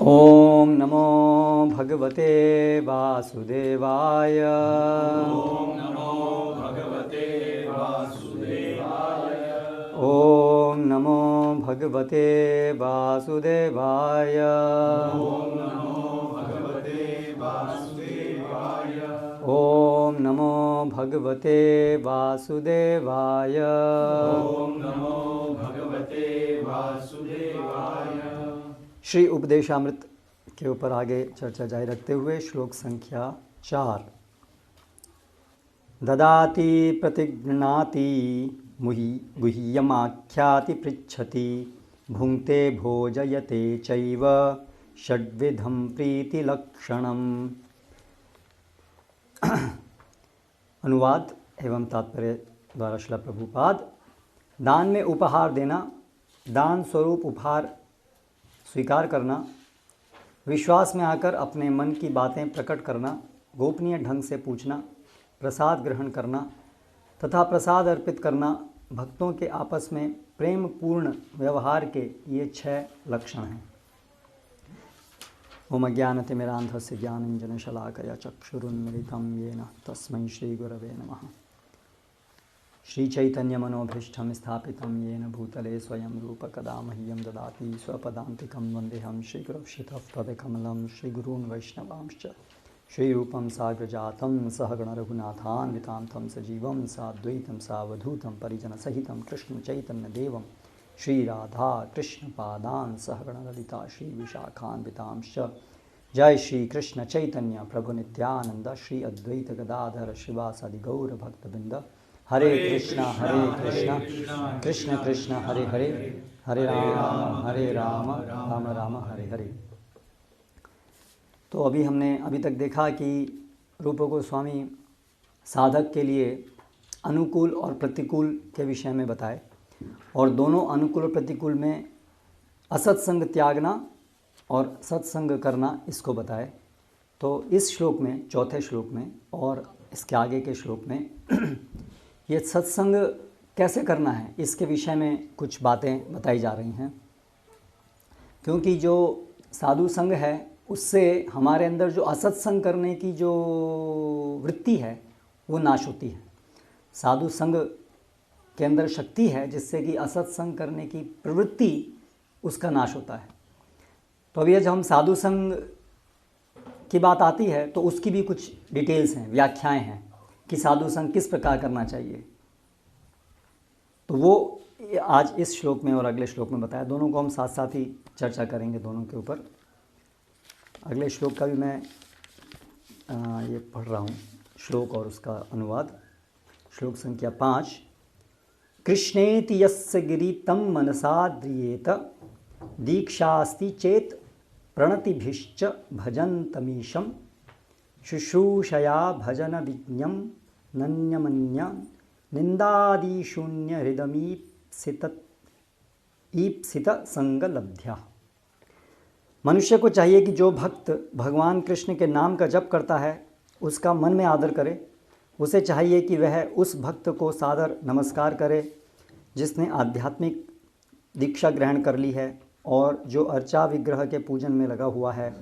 ओम नमो भगवते वासुदेवाय। ओम नमो भगवते वासुदेवाय। ओम नमो भगवते वासुदेवाय। ओम नमो भगवते वासुदेवाय। ओम नमो भगवते वासुदेवाय। ओम नमो भगवते वासुदेवाय। श्री उपदेशामृत के ऊपर आगे चर्चा जारी रखते हुए श्लोक संख्या 4। ददाति प्रतिगृह्णाति गुह्यमाख्याति पृच्छति भुङ्क्ते भोजयते चैव षड्विधं प्रीतिलक्षणम्। अनुवाद एवं तात्पर्य द्वारा श्रील प्रभुपाद। दान में उपहार देना, दान स्वरूप उपहार स्वीकार करना, विश्वास में आकर अपने मन की बातें प्रकट करना, गोपनीय ढंग से पूछना, प्रसाद ग्रहण करना तथा प्रसाद अर्पित करना, भक्तों के आपस में प्रेम पूर्ण व्यवहार के ये 6 लक्षण हैं। ओम अज्ञानतिमिरान्धस्य ज्ञानाञ्जनशलाकया चक्षुरुन्मिलितं येन तस्मै श्रीगुरवे नमः। श्रीचैतन्यमनोभीष्टं स्थापितं येन भूतले स्वयं रूप कदा मह्यं ददाति स्वपदान्तिकं वन्देऽहं श्रीगुरुशितः श्रीगुरून् वैष्णवांश्च। श्रीरूपं साग्रजातं सहगण रघुनाथान्वितां तं सजीवं साद्वैतं सावधूतं परिजनसहितं कृष्णचैतन्यदेवं श्रीराधा कृष्णपादान् सहगण ललिता श्रीविशाखान्वितांश्च। जय श्री कृष्ण चैतन्य प्रभु नित्यानंद श्री अद्वैत गदाधर श्रीवासादि गौर भक्तबिंद। हरे कृष्णा कृष्ण कृष्ण हरे हरे, हरे राम राम राम हरे हरे। तो अभी तक देखा कि रूप गोस्वामी साधक के लिए अनुकूल और प्रतिकूल के विषय में बताए, और दोनों अनुकूल और प्रतिकूल में असत्संग त्यागना और सत्संग करना इसको बताए। तो इस श्लोक में, चौथे श्लोक में और इसके आगे के श्लोक में ये सत्संग कैसे करना है इसके विषय में कुछ बातें बताई जा रही हैं। क्योंकि जो साधु संग है उससे हमारे अंदर जो असत्संग करने की जो वृत्ति है वो नाश होती है। साधु संग के अंदर शक्ति है जिससे कि असत्संग करने की प्रवृत्ति उसका नाश होता है। तो अभी जब हम साधु संग की बात आती है तो उसकी भी कुछ डिटेल्स हैं, व्याख्याएं हैं कि साधु संग किस प्रकार करना चाहिए। तो वो आज इस श्लोक में और अगले श्लोक में बताया। दोनों को हम साथ साथ ही चर्चा करेंगे, दोनों के ऊपर। अगले श्लोक का भी मैं ये पढ़ रहा हूँ, श्लोक और उसका अनुवाद। श्लोक संख्या 5। कृष्णेति यस्य गिरितं मनसा द्रियेत दीक्षास्ति चेत प्रणतिभिश्च भजन्तमीशं शुश्रूषया भजन विज्ञं नन्यमन्य निंदादिशून्य हृदमीप्सित संगलब्ध्या। मनुष्य को चाहिए कि जो भक्त भगवान कृष्ण के नाम का जप करता है उसका मन में आदर करे। उसे चाहिए कि वह उस भक्त को सादर नमस्कार करे जिसने आध्यात्मिक दीक्षा ग्रहण कर ली है और जो अर्चा विग्रह के पूजन में लगा हुआ है।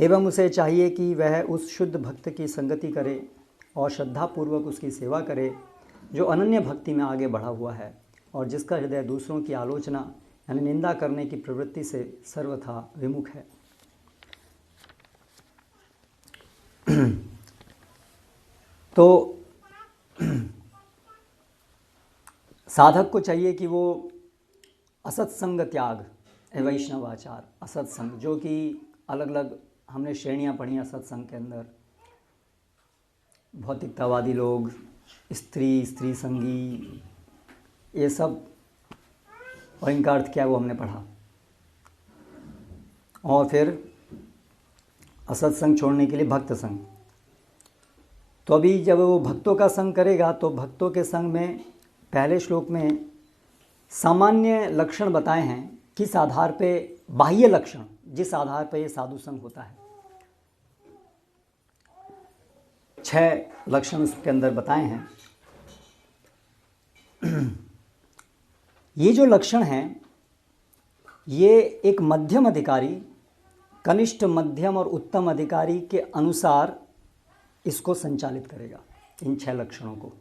एवं उसे चाहिए कि वह उस शुद्ध भक्त की संगति करे और श्रद्धापूर्वक उसकी सेवा करे जो अनन्य भक्ति में आगे बढ़ा हुआ है और जिसका हृदय दूसरों की आलोचना यानी निंदा करने की प्रवृत्ति से सर्वथा विमुख है। तो साधक को चाहिए कि वो असत्संग त्याग वैष्णवाचार, असत्संग जो कि अलग अलग हमने श्रेणियाँ पढ़ी हैं सत्संग के अंदर। भौतिकतावादी लोग, स्त्री संगी, ये सब, और इनका अर्थ क्या है वो हमने पढ़ा। और फिर असत्संग छोड़ने के लिए भक्त संग। तो अभी जब वो भक्तों का संग करेगा तो भक्तों के संग में पहले श्लोक में सामान्य लक्षण बताए हैं, किस आधार पे, बाह्य लक्षण जिस आधार पे ये साधु संग होता है। 6 लक्षण उसके अंदर बताए हैं। ये जो लक्षण हैं ये एक मध्यम अधिकारी कनिष्ठ, मध्यम और उत्तम अधिकारी के अनुसार इसको संचालित करेगा, इन 6 लक्षणों को।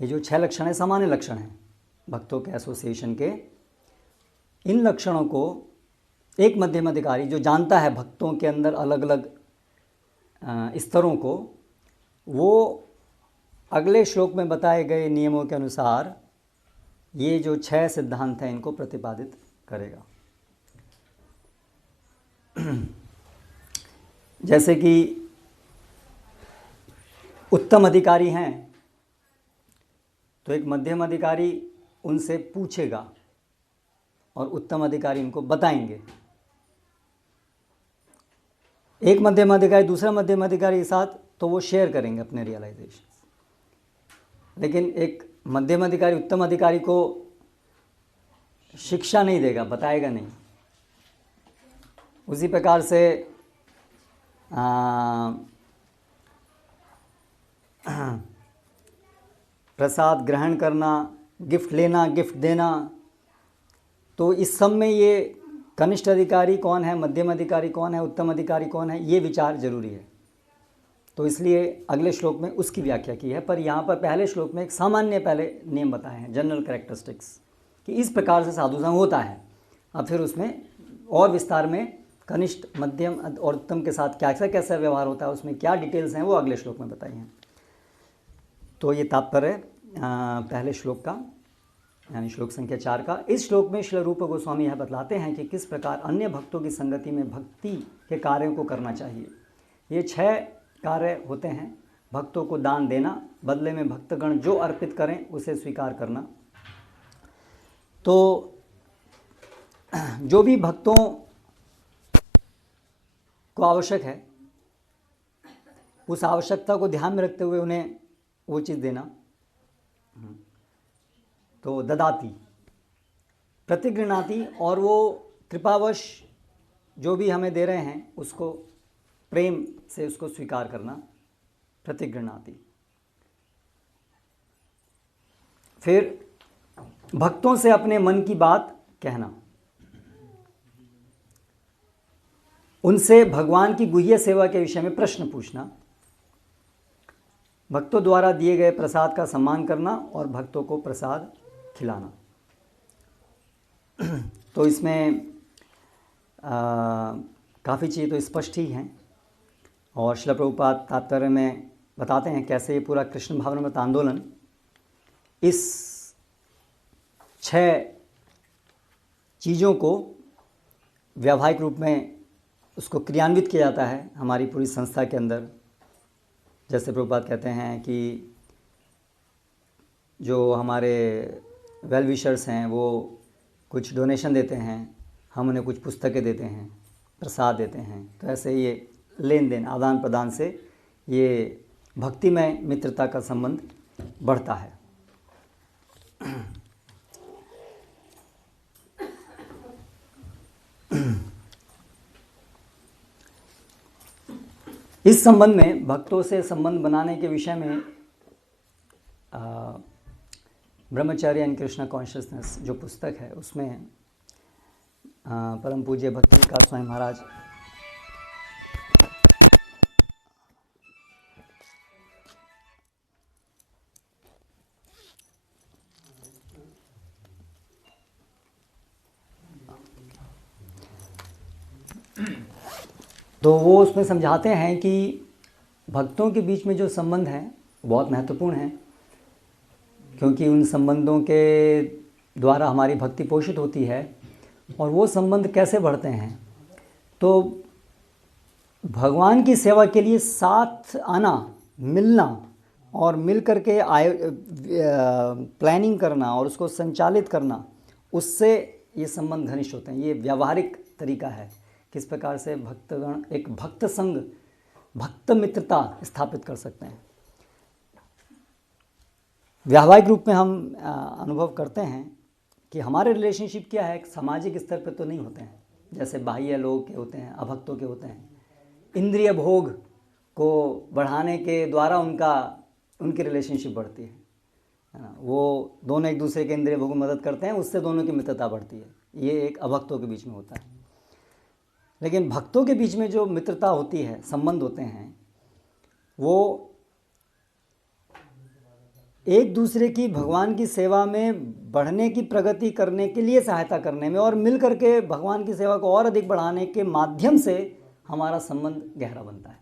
ये जो 6 लक्षण है सामान्य लक्षण हैं भक्तों के एसोसिएशन के। इन लक्षणों को एक मध्यम अधिकारी जो जानता है भक्तों के अंदर अलग अलग स्तरों को, वो अगले श्लोक में बताए गए नियमों के अनुसार ये जो 6 सिद्धांत हैं इनको प्रतिपादित करेगा। जैसे कि उत्तम अधिकारी हैं तो एक मध्यम अधिकारी उनसे पूछेगा और उत्तम अधिकारी उनको बताएंगे। एक मध्यम अधिकारी दूसरा मध्यम अधिकारी के साथ तो वो शेयर करेंगे अपने रियलाइजेशन, लेकिन एक मध्यम अधिकारी उत्तम अधिकारी को शिक्षा नहीं देगा, बताएगा नहीं। उसी प्रकार से प्रसाद ग्रहण करना, गिफ्ट लेना, गिफ्ट देना, तो इस सब में ये कनिष्ठ अधिकारी कौन है, मध्यम अधिकारी कौन है, उत्तम अधिकारी कौन है, ये विचार जरूरी है। तो इसलिए अगले श्लोक में उसकी व्याख्या की है, पर यहाँ पर पहले श्लोक में एक सामान्य पहले नियम बताए हैं, जनरल कैरेक्टरिस्टिक्स, कि इस प्रकार से साधु संग होता है। अब फिर उसमें और विस्तार में कनिष्ठ, मध्यम और उत्तम के साथ कैसा कैसा व्यवहार होता है, उसमें क्या डिटेल्स हैं, वो अगले श्लोक में बताई हैं। तो ये तात्पर्य पहले श्लोक का, यानी श्लोक संख्या 4 का। इस श्लोक में श्री रूप गोस्वामी यह बतलाते हैं कि किस प्रकार अन्य भक्तों की संगति में भक्ति के कार्यों को करना चाहिए। ये 6 कार्य होते हैं। भक्तों को दान देना, बदले में भक्तगण जो अर्पित करें उसे स्वीकार करना। तो जो भी भक्तों को आवश्यक है उस आवश्यकता को ध्यान में रखते हुए उन्हें वो चीज़ देना। तो ददाती, प्रतिगृणाति, और वो कृपावश जो भी हमें दे रहे हैं उसको प्रेम से उसको स्वीकार करना, प्रतिगृणाति। फिर भक्तों से अपने मन की बात कहना, उनसे भगवान की गुह्य सेवा के विषय में प्रश्न पूछना, भक्तों द्वारा दिए गए प्रसाद का सम्मान करना और भक्तों को प्रसाद खिलाना। तो इसमें काफ़ी चीज़ें तो स्पष्ट ही हैं, और श्रील प्रभुपाद तात्पर्य में बताते हैं कैसे ये पूरा कृष्ण भावनामृत आंदोलन इस 6 चीज़ों को व्यावहारिक रूप में उसको क्रियान्वित किया जाता है हमारी पूरी संस्था के अंदर। जैसे प्रभुपाद कहते हैं कि जो हमारे वेल विशर्स हैं वो कुछ डोनेशन देते हैं, हम उन्हें कुछ पुस्तकें देते हैं, प्रसाद देते हैं। तो ऐसे ये लेन देन, आदान प्रदान से ये भक्तिमय मित्रता का संबंध बढ़ता है। इस संबंध में भक्तों से संबंध बनाने के विषय में ब्रह्मचर्य एंड कृष्णा कॉन्शियसनेस जो पुस्तक है उसमें परम पूज्य भक्ति विकास स्वामी महाराज तो वो उसमें समझाते हैं कि भक्तों के बीच में जो संबंध हैं बहुत महत्वपूर्ण हैं, क्योंकि उन संबंधों के द्वारा हमारी भक्ति पोषित होती है। और वो संबंध कैसे बढ़ते हैं, तो भगवान की सेवा के लिए साथ आना, मिलना और मिल कर के प्लानिंग करना और उसको संचालित करना, उससे ये संबंध घनिष्ठ होते हैं। ये व्यावहारिक तरीका है किस प्रकार से भक्तगण एक भक्त संग, भक्त मित्रता स्थापित कर सकते हैं। व्यावहारिक रूप में हम अनुभव करते हैं कि हमारे रिलेशनशिप क्या है, सामाजिक स्तर पर तो नहीं होते हैं जैसे बाह्य लोग के होते हैं, अभक्तों के होते हैं। इंद्रिय भोग को बढ़ाने के द्वारा उनकी रिलेशनशिप बढ़ती है। है ना, वो दोनों एक दूसरे के इंद्रिय भोग में मदद करते हैं, उससे दोनों की मित्रता बढ़ती है। ये एक अभक्तों के बीच में होता है। लेकिन भक्तों के बीच में जो मित्रता होती है, संबंध होते हैं, वो एक दूसरे की भगवान की सेवा में बढ़ने की, प्रगति करने के लिए सहायता करने में, और मिल करके भगवान की सेवा को और अधिक बढ़ाने के माध्यम से हमारा संबंध गहरा बनता है।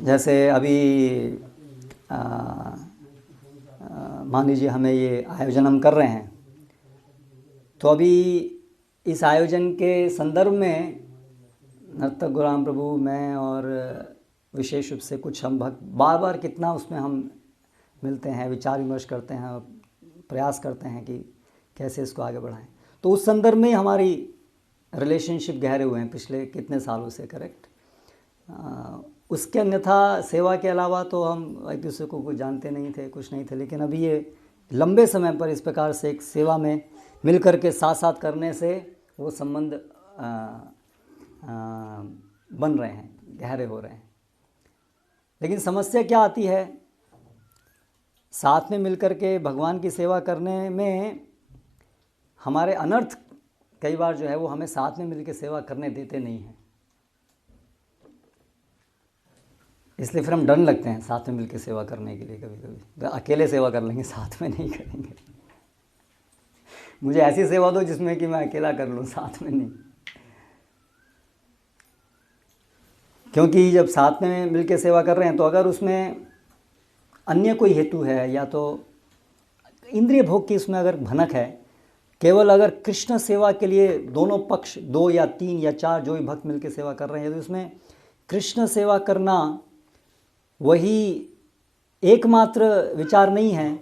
जैसे अभी मान लीजिए हमें ये आयोजन हम कर रहे हैं, तो अभी इस आयोजन के संदर्भ में नर्तक गुरुराम प्रभु, मैं और विशेष रूप से कुछ हम भक्त बार बार कितना उसमें हम मिलते हैं, विचार विमर्श करते हैं, प्रयास करते हैं कि कैसे इसको आगे बढ़ाएं। तो उस संदर्भ में हमारी रिलेशनशिप गहरे हुए हैं पिछले कितने सालों से, करेक्ट। उसके अन्यथा सेवा के अलावा तो हम एक दूसरे को कुछ जानते नहीं थे, कुछ नहीं थे। लेकिन अभी ये लंबे समय पर इस प्रकार से एक सेवा में मिल कर के साथ साथ करने से वो संबंध बन रहे हैं, गहरे हो रहे हैं। लेकिन समस्या क्या आती है, साथ में मिलकर के भगवान की सेवा करने में हमारे अनर्थ कई बार जो है वो हमें साथ में मिलकर सेवा करने देते नहीं हैं। इसलिए फिर हम डर लगते हैं साथ में मिलकर सेवा करने के लिए। कभी कभी अकेले सेवा कर लेंगे, साथ में नहीं करेंगे। मुझे ऐसी सेवा दो जिसमें कि मैं अकेला कर लूँ, साथ में नहीं। क्योंकि जब साथ में मिलकर सेवा कर रहे हैं तो अगर उसमें अन्य कोई हेतु है, या तो इंद्रिय भोग की उसमें अगर भनक है, केवल अगर कृष्ण सेवा के लिए दोनों पक्ष, 2 या 3 या 4 जो भी भक्त मिलकर सेवा कर रहे हैं, तो उसमें कृष्ण सेवा करना वही एकमात्र विचार नहीं है,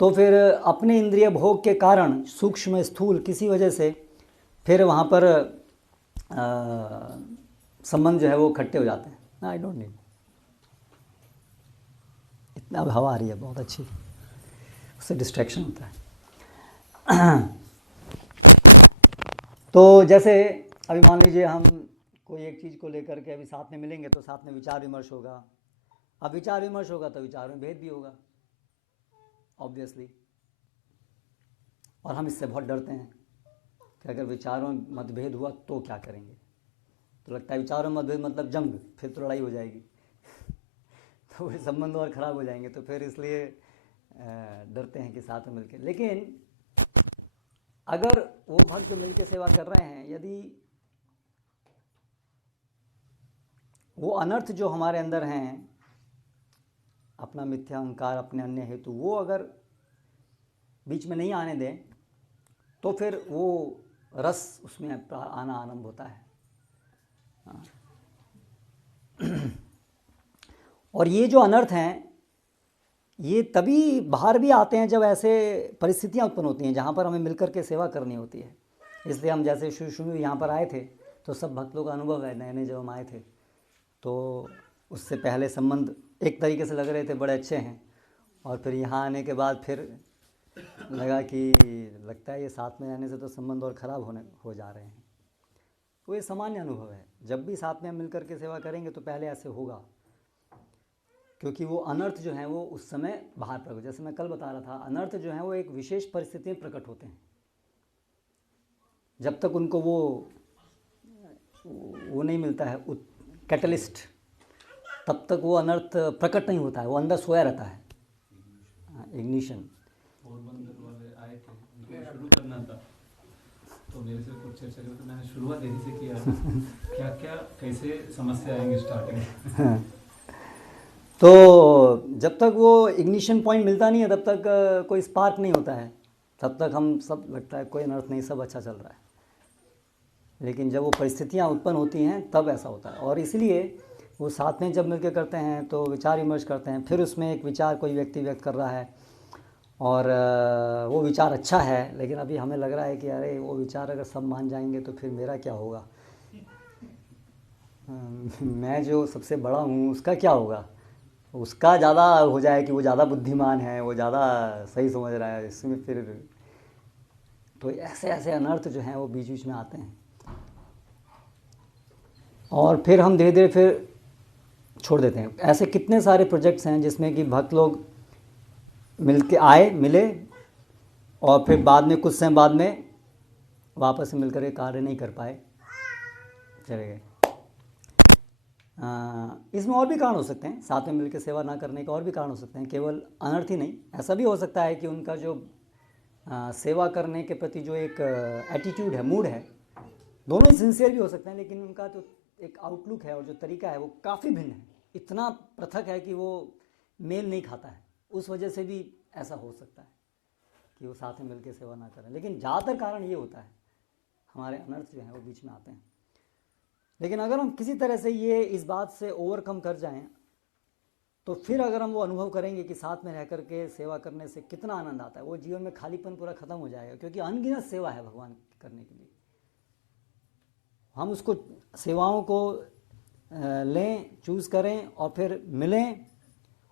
तो फिर अपने इंद्रिय भोग के कारण सूक्ष्म स्थूल किसी वजह से फिर वहाँ पर संबंध जो है वो खट्टे हो जाते हैं। आई डोंट नीड, इतना हवा आ रही है बहुत अच्छी, उससे डिस्ट्रैक्शन होता है। तो जैसे अभी मान लीजिए हम कोई एक चीज़ को लेकर के अभी साथ में मिलेंगे तो साथ में विचार विमर्श होगा। अब विचार विमर्श होगा तो विचार में भेद भी होगा ऑब्वियसली, और हम इससे बहुत डरते हैं कि अगर विचारों में मतभेद हुआ तो क्या करेंगे। तो लगता है विचारों में मतभेद मतलब जंग, फिर तो लड़ाई हो जाएगी तो वो संबंध और ख़राब हो जाएंगे। तो फिर इसलिए डरते हैं कि साथ में मिलकर। लेकिन अगर वो भक्त मिलकर सेवा कर रहे हैं, यदि वो अनर्थ जो हमारे अंदर हैं, अपना मिथ्या अहंकार, अपने अन्य हेतु, वो अगर बीच में नहीं आने दें तो फिर वो रस उसमें आना आरंभ होता है। और ये जो अनर्थ हैं ये तभी बाहर भी आते हैं जब ऐसे परिस्थितियां उत्पन्न होती हैं जहाँ पर हमें मिलकर के सेवा करनी होती है। इसलिए हम जैसे शुरू यहाँ पर आए थे तो सब भक्त लोग का अनुभव है, नए नए जब हम आए थे तो उससे पहले संबंध एक तरीके से लग रहे थे बड़े अच्छे हैं, और फिर यहाँ आने के बाद फिर लगा कि लगता है ये साथ में रहने से तो संबंध और ख़राब हो जा रहे हैं। तो ये सामान्य अनुभव है, जब भी साथ में हम मिलकर के सेवा करेंगे तो पहले ऐसे होगा, क्योंकि वो अनर्थ जो हैं वो उस समय बाहर प्रकट, जैसे मैं कल बता रहा था, अनर्थ जो हैं वो एक विशेष परिस्थिति में प्रकट होते हैं। जब तक उनको वो नहीं मिलता है कैटलिस्ट, तब तक वो अनर्थ प्रकट नहीं होता है, वो अंदर सोया रहता है। इग्निशन। पोरबंदर वाले आए थे, उनको शुरू करना था तो मेरे से कुछ चर्चा करके मैंने शुरुआत यहीं से किया क्या क्या कैसे समस्या आएंगे स्टार्टिंग। तो जब तक वो इग्निशन पॉइंट मिलता नहीं है तब तक कोई स्पार्क नहीं होता है, तब तक हम सब लगता है कोई अनर्थ नहीं, सब अच्छा चल रहा है। लेकिन जब वो परिस्थितियाँ उत्पन्न होती हैं तब ऐसा होता है, और इसलिए वो साथ में जब मिलकर करते हैं तो विचार विमर्श करते हैं। फिर उसमें एक विचार कोई व्यक्ति व्यक्त कर रहा है और वो विचार अच्छा है, लेकिन अभी हमें लग रहा है कि अरे वो विचार अगर सब मान जाएंगे तो फिर मेरा क्या होगा, मैं जो सबसे बड़ा हूँ उसका क्या होगा, उसका ज़्यादा हो जाए कि वो ज़्यादा बुद्धिमान है, वो ज़्यादा सही समझ रहा है, इसमें फिर तो ऐसे ऐसे अनर्थ जो हैं वो बीच बीच में आते हैं। और फिर हम धीरे धीरे फिर छोड़ देते हैं। ऐसे कितने सारे प्रोजेक्ट्स हैं जिसमें कि भक्त लोग मिले और फिर बाद में कुछ समय बाद में वापस मिलकर के कार्य नहीं कर पाए, चले गए। इसमें और भी कारण हो सकते हैं, साथ में मिलकर सेवा ना करने के और भी कारण हो सकते हैं, केवल अनर्थ ही नहीं। ऐसा भी हो सकता है कि उनका जो सेवा करने के प्रति जो एक एटीट्यूड है, मूड है, दोनों ही सिंसियर भी हो सकते हैं, लेकिन उनका जो एक आउटलुक है और जो तरीका है वो काफ़ी भिन्न है, इतना पृथक है कि वो मेल नहीं खाता है। उस वजह से भी ऐसा हो सकता है कि वो साथ में मिलकर सेवा ना करें। लेकिन ज़्यादातर कारण ये होता है, हमारे अनर्थ जो हैं वो बीच में आते हैं। लेकिन अगर हम किसी तरह से ये इस बात से ओवरकम कर जाएं, तो फिर अगर हम वो अनुभव करेंगे कि साथ में रह कर के सेवा करने से कितना आनंद आता है, वो जीवन में खालीपन पूरा ख़त्म हो जाएगा। क्योंकि अनगिनत सेवा है भगवान करने के लिए, हम उसको सेवाओं को लें, चूज़ करें और फिर मिलें।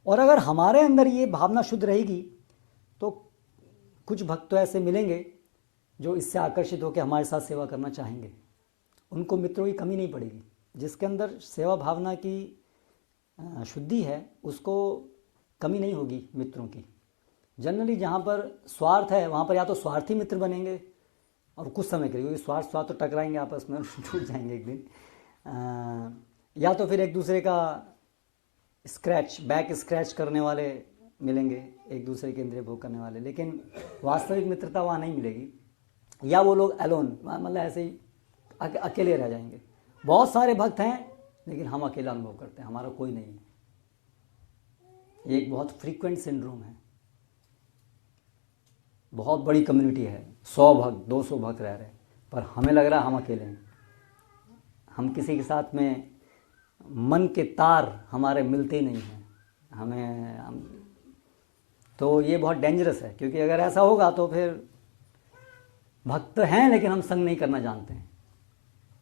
और अगर हमारे अंदर ये भावना शुद्ध रहेगी तो कुछ भक्त तो ऐसे मिलेंगे जो इससे आकर्षित होकर हमारे साथ सेवा करना चाहेंगे। उनको मित्रों की कमी नहीं पड़ेगी। जिसके अंदर सेवा भावना की शुद्धि है उसको कमी नहीं होगी मित्रों की। जनरली जहाँ पर स्वार्थ है वहाँ पर या तो स्वार्थी मित्र बनेंगे और कुछ समय के लिए, क्योंकि स्वार्थ तो टकराएंगे आपस में, टूट जाएंगे एक दिन, या तो फिर एक दूसरे का बैक स्क्रैच करने वाले मिलेंगे, एक दूसरे के इंद्रिय भोग करने वाले। लेकिन वास्तविक मित्रता वहाँ नहीं मिलेगी, या वो लोग एलोन, मतलब ऐसे ही अकेले रह जाएंगे। बहुत सारे भक्त हैं लेकिन हम अकेला अनुभव करते हैं, हमारा कोई नहीं है। ये एक बहुत फ्रीक्वेंट सिंड्रोम है। बहुत बड़ी कम्युनिटी है, 100 भक्त 200 भक्त रह रहे हैं, पर हमें लग रहा है हम अकेले हैं। हम किसी के साथ में मन के तार हमारे मिलते नहीं हैं। तो ये बहुत डेंजरस है, क्योंकि अगर ऐसा होगा तो फिर भक्त हैं लेकिन हम संग नहीं करना जानते हैं।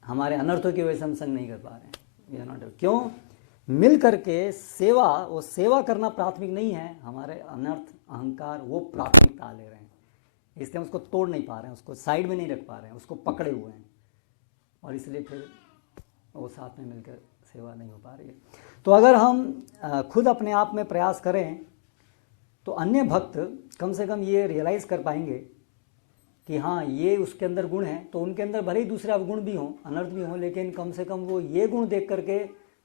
हमारे अनर्थों की वजह से हम संग नहीं कर पा रहे हैं। ये नॉट क्यों? मिल करके वो सेवा करना प्राथमिक नहीं है, हमारे अनर्थ अहंकार वो प्राथमिकता ले रहे हैं। इसलिए हम उसको तोड़ नहीं पा रहे हैं, उसको साइड में नहीं रख पा रहे हैं, उसको पकड़े हुए हैं, और इसलिए फिर वो साथ में मिलकर सेवा नहीं हो पा रही है। तो अगर हम खुद अपने आप में प्रयास करें तो अन्य भक्त कम से कम ये रियलाइज़ कर पाएंगे कि हाँ ये उसके अंदर गुण है, तो उनके अंदर भले ही दूसरे अवगुण भी हों, अनर्थ भी हों, लेकिन कम से कम वो ये गुण देख करके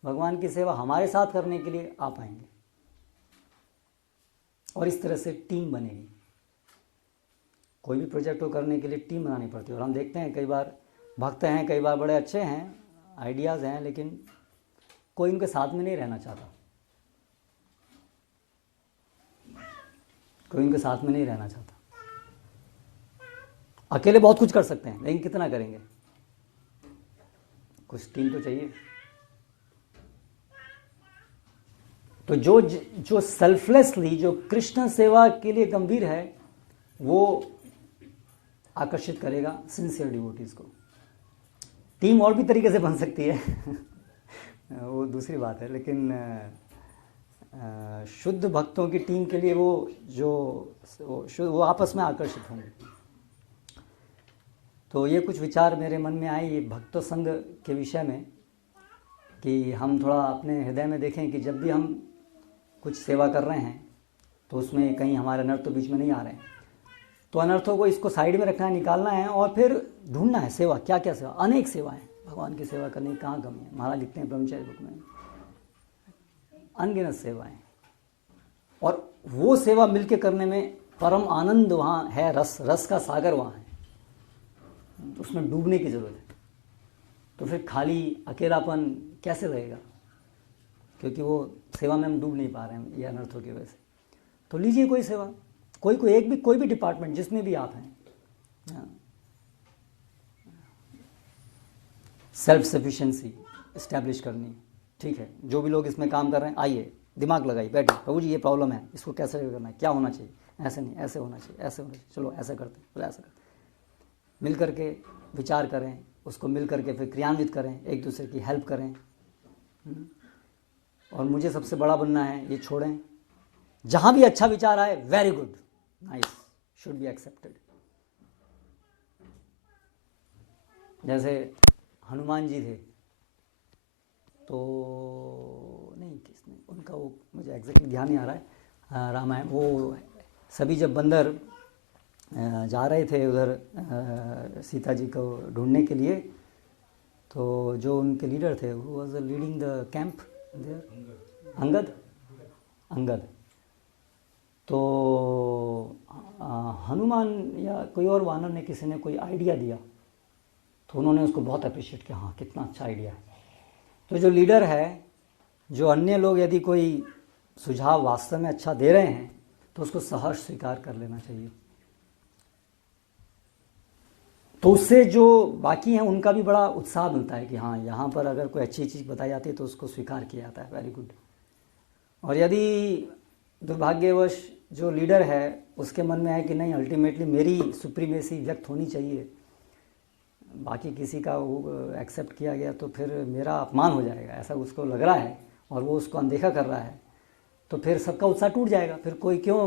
भगवान की सेवा हमारे साथ करने के लिए आ पाएंगे, और इस तरह से टीम बनेगी। कोई भी प्रोजेक्ट को करने के लिए टीम बनानी पड़ती है, और हम देखते हैं कई बार भक्त हैं, कई बार बड़े अच्छे हैं, आइडियाज़ हैं, लेकिन कोई उनके साथ में नहीं रहना चाहता, कोई उनके साथ में नहीं रहना चाहता। अकेले बहुत कुछ कर सकते हैं, लेकिन कितना करेंगे? कुछ टीम तो चाहिए। तो जो सेल्फलेसली, जो कृष्ण सेवा के लिए गंभीर है, वो आकर्षित करेगा सिंसियर डिवोटीज को। टीम और भी तरीके से बन सकती है वो दूसरी बात है, लेकिन शुद्ध भक्तों की टीम के लिए वो आपस में आकर्षित होंगे। तो ये कुछ विचार मेरे मन में आए ये भक्त संघ के विषय में, कि हम थोड़ा अपने हृदय में देखें कि जब भी हम कुछ सेवा कर रहे हैं तो उसमें कहीं हमारे अनर्थ तो बीच में नहीं आ रहे हैं। तो अनर्थों को इसको साइड में रखना है, निकालना है, और फिर ढूंढना है सेवा, क्या क्या सेवा। अनेक सेवाएं, भगवान की सेवा करने की कहाँ कमी है। महाराज लिखते हैं ब्रह्मचर्य बुक में, अनगिनत सेवाएं, और वो सेवा मिलके करने में परम आनंद वहाँ है। रस का सागर वहाँ है, उसमें डूबने की ज़रूरत है। तो फिर खाली अकेलापन कैसे रहेगा? क्योंकि वो सेवा में हम डूब नहीं पा रहे हैं ये अनर्थों की वजह से। तो लीजिए कोई सेवा, कोई भी डिपार्टमेंट जिसमें भी आप हैं। सेल्फ सफिशिएंसी इस्टेब्लिश करनी, ठीक है। जो भी लोग इसमें काम कर रहे हैं, आइए दिमाग लगाइए, बैठिए, प्रभु जी ये प्रॉब्लम है, इसको कैसे करना है, क्या होना चाहिए, ऐसे नहीं, ऐसे होना चाहिए, ऐसे होना चाहिए, चलो ऐसा करते हैं, बोले ऐसा करते हैं। मिल करके विचार करें, उसको मिल करके फिर क्रियान्वित करें, एक दूसरे की हेल्प करें। और मुझे सबसे बड़ा बनना है, ये छोड़ें। जहाँ भी अच्छा विचार आए, very good, nice, should be accepted. जैसे हनुमान जी थे, तो नहीं, उसका वो मुझे एग्जैक्टली ध्यान नहीं आ रहा है। रामायण, वो सभी जब बंदर जा रहे थे उधर सीता जी को ढूंढने के लिए, तो जो उनके लीडर थे वो was leading the camp there, Angad. तो हनुमान या कोई और वानर ने, किसी ने कोई आइडिया दिया, तो उन्होंने उसको बहुत अप्रिशिएट किया, हाँ कितना अच्छा आइडिया है। तो जो लीडर है, जो अन्य लोग यदि कोई सुझाव वास्तव में अच्छा दे रहे हैं तो उसको सहर्ष स्वीकार कर लेना चाहिए। तो उससे जो बाकी हैं उनका भी बड़ा उत्साह मिलता है कि हाँ, यहाँ पर अगर कोई अच्छी चीज़ बताई जाती है तो उसको स्वीकार किया जाता है, वेरी गुड। और यदि दुर्भाग्यवश जो लीडर है उसके मन में है कि नहीं, अल्टीमेटली मेरी सुप्रीमेसी व्यक्त होनी चाहिए, बाकी किसी का वो एक्सेप्ट किया गया तो फिर मेरा अपमान हो जाएगा, ऐसा उसको लग रहा है और वो उसको अनदेखा कर रहा है, तो फिर सबका उत्साह टूट जाएगा, फिर कोई क्यों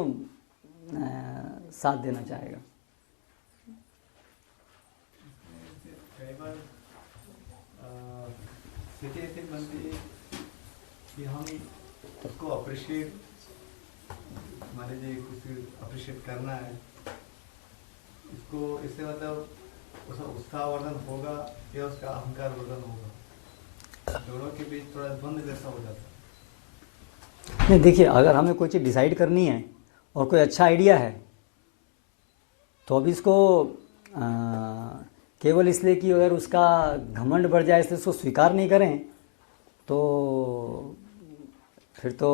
साथ देना चाहेगा। कई बार स्थिति ऐसी बनती है कि हम उसको अप्रिशिएट, मान लीजिए किसी अप्रिशिएट करना है इसको, इससे मतलब उसका उत्साहवर्धन होगा या उसका अहंकार वर्धन होगा, दोनों के बीच थोड़ा द्वंद्व जैसा हो जाता है। नहीं, देखिए, अगर हमें कोई चीज़ डिसाइड करनी है और कोई अच्छा आइडिया है तो अब इसको केवल इसलिए कि अगर उसका घमंड बढ़ जाए इसलिए उसको स्वीकार नहीं करें तो फिर तो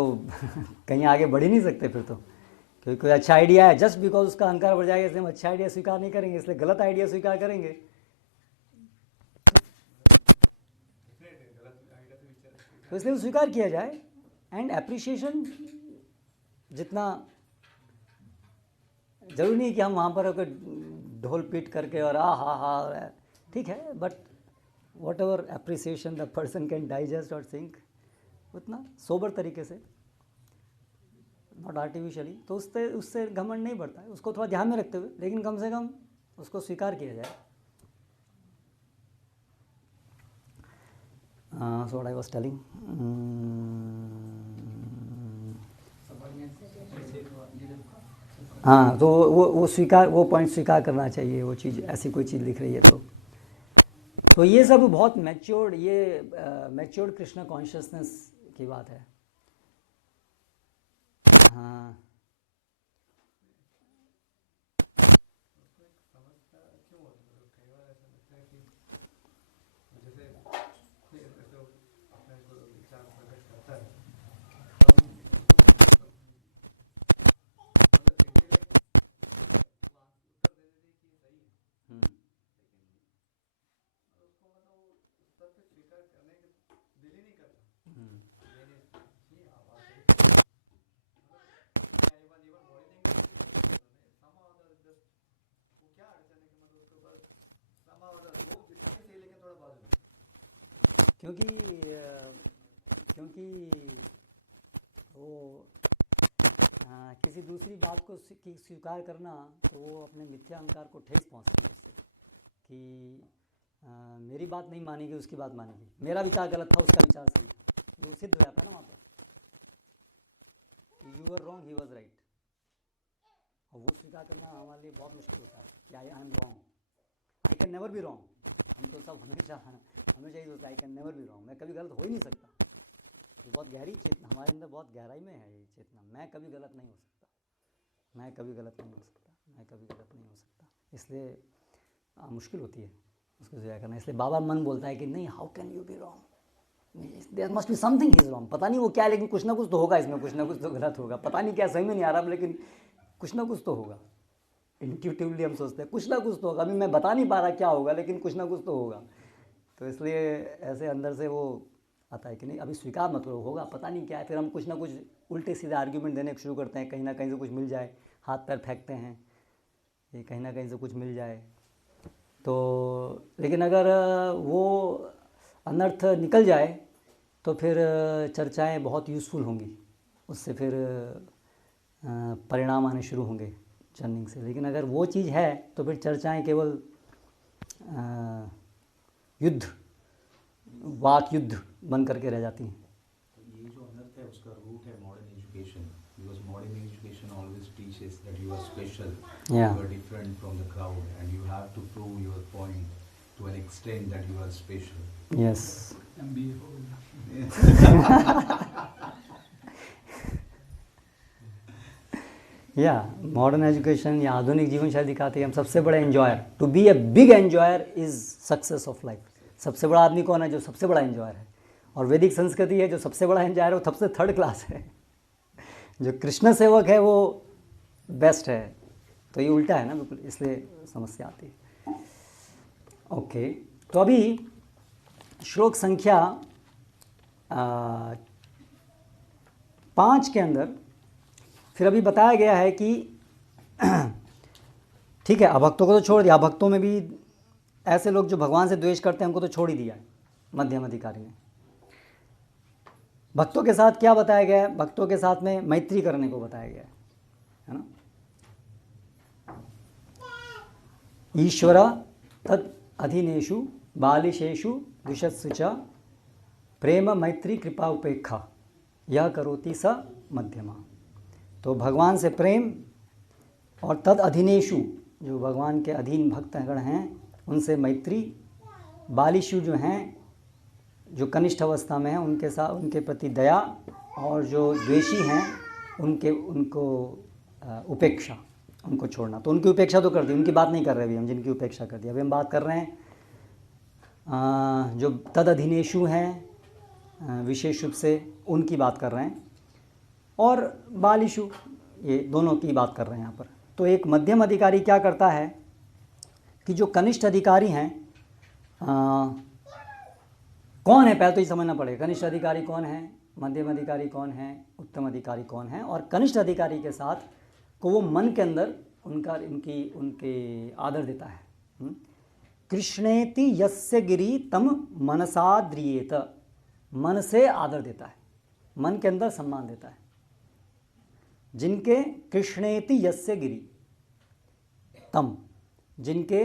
कहीं आगे बढ़ ही नहीं सकते फिर तो। क्योंकि कोई अच्छा आइडिया है, जस्ट बिकॉज उसका अहंकार बढ़ जाएगा इसलिए हम अच्छा आइडिया स्वीकार नहीं करेंगे, इसलिए गलत आइडिया स्वीकार करेंगे। तो इसलिए स्वीकार किया जाए एंड एप्रिसिएशन जितना, जरूरी नहीं कि हम वहाँ पर अगर ढोल पीट करके और हा, ठीक है, but what ever appreciation the person can digest और थिंक, उतना सोबर तरीके से, नॉट आर्टिफिशियली, तो उससे घमंड नहीं बढ़ता है, उसको थोड़ा ध्यान में रखते हुए, लेकिन कम से कम उसको स्वीकार किया जाए। So what I was telling, हाँ, तो वो स्वीकार, वो पॉइंट स्वीकार करना चाहिए, वो चीज़ ऐसी कोई चीज़ लिख रही है तो ये सब बहुत मैच्योर्ड, ये मैच्योर्ड कृष्णा कॉन्शियसनेस की बात है। हाँ, क्योंकि वो किसी दूसरी बात को स्वीकार करना तो वो अपने मिथ्या अहंकार को ठेस पहुंचती है उससे, कि मेरी बात नहीं मानेगी, उसकी बात मानेगी, मेरा विचार गलत था, उसका विचार सही था, वो सिद्ध हो जाता है ना वहाँ पर, you were wrong, he was right. और वो स्वीकार करना हमारे लिए बहुत मुश्किल होता है कि I am wrong, I can never be wrong. हम तो सब हमेशा यही सोचते हैं, I can never be wrong, मैं कभी गलत हो ही नहीं सकता। ये बहुत गहरी चेतना हमारे अंदर, बहुत गहराई में है ये चेतना, मैं कभी गलत नहीं हो सकता, मैं कभी गलत नहीं हो सकता, मैं कभी गलत नहीं हो सकता। इसलिए मुश्किल होती है उसको स्वीकार करना। इसलिए बाबा मन बोलता है कि नहीं, how can you be wrong, there must be something he is wrong. पता नहीं वो क्या है, लेकिन कुछ ना कुछ तो होगा इसमें, कुछ ना कुछ तो गलत होगा, पता नहीं क्या, समझ में नहीं आ रहा, लेकिन कुछ ना कुछ तो होगा। इंट्यूटिवली हम सोचते हैं कुछ ना कुछ तो होगा, अभी मैं बता नहीं पा रहा क्या होगा, लेकिन कुछ ना कुछ तो होगा। तो इसलिए ऐसे अंदर से वो आता है कि नहीं, अभी स्वीकार मत करो, होगा, पता नहीं क्या है। फिर हम कुछ ना कुछ उल्टे सीधे आर्ग्यूमेंट देने शुरू करते हैं, कहीं ना कहीं से कुछ मिल जाए, हाथ पैर फेंकते हैं, ये कहीं ना कहीं से कुछ मिल जाए तो। लेकिन अगर वो अनर्थ निकल जाए तो फिर चर्चाएं बहुत यूज़फुल होंगी, उससे फिर परिणाम आने शुरू होंगे चर्निंग से। लेकिन अगर वो चीज़ है तो फिर चर्चाएं केवल युद्ध, वाक युद्ध बन करके रह जाती हैं। तो ये जो अनर्थ है उसका root you are special, Yeah. you are different from the crowd, and you have to prove your point to an extent that you are special. Yes. MBA हो गया। या मॉडर्न एजुकेशन या आधुनिक जीवन शैली दिखाती है हम सबसे बड़ा enjoyer, to be a big enjoyer is success of life. सबसे बड़ा आदमी कौन है? जो सबसे बड़ा एंजॉयर है। और वैदिक संस्कृति है जो सबसे बड़ा एंजॉयर है वो सबसे थर्ड क्लास है। जो कृष्ण सेवक है वो बेस्ट है। तो ये उल्टा है ना बिल्कुल, इसलिए समस्या आती है। ओके, तो अभी श्लोक संख्या 5 के अंदर फिर अभी बताया गया है कि ठीक है, अभक्तों को तो छोड़ दिया, अभक्तों में भी ऐसे लोग जो भगवान से द्वेष करते हैं उनको तो छोड़ ही दिया है मध्यम अधिकारी ने। भक्तों के साथ क्या बताया गया है? भक्तों के साथ में मैत्री करने को बताया गया है ना। ईश्वर तद अधीनेषु बालिशेषु द्विषत्सु च प्रेम मैत्री कृपा उपेक्षा यह करोति स मध्यमा। तो भगवान से प्रेम और तद अधीनेषु, जो भगवान के अधीन भक्तगण हैं उनसे मैत्री, बालिशु जो हैं जो कनिष्ठ अवस्था में हैं उनके साथ उनके प्रति दया, और जो द्वेषी हैं उनको उपेक्षा, उनको छोड़ना। तो उनकी उपेक्षा तो कर दी, उनकी बात नहीं कर रहे अभी हम, जिनकी उपेक्षा कर दी। अभी हम बात कर रहे हैं जो तद अधीनेषु हैं विशेष रूप से उनकी बात कर रहे हैं, और बालिशु, ये दोनों की बात कर रहे हैं यहाँ पर। तो एक मध्यम अधिकारी क्या करता है कि जो कनिष्ठ अधिकारी हैं कौन है, पहले तो ये समझना पड़ेगा कनिष्ठ अधिकारी कौन है, मध्यम अधिकारी कौन है, उत्तम अधिकारी कौन है। और कनिष्ठ अधिकारी के साथ को वो मन के अंदर उनके आदर देता है। कृष्णेति यस्य गिरि तम मनसाद्रियेत, मन से आदर देता है, मन के अंदर सम्मान देता है। जिनके कृष्णेति यस्य गिरि तम, जिनके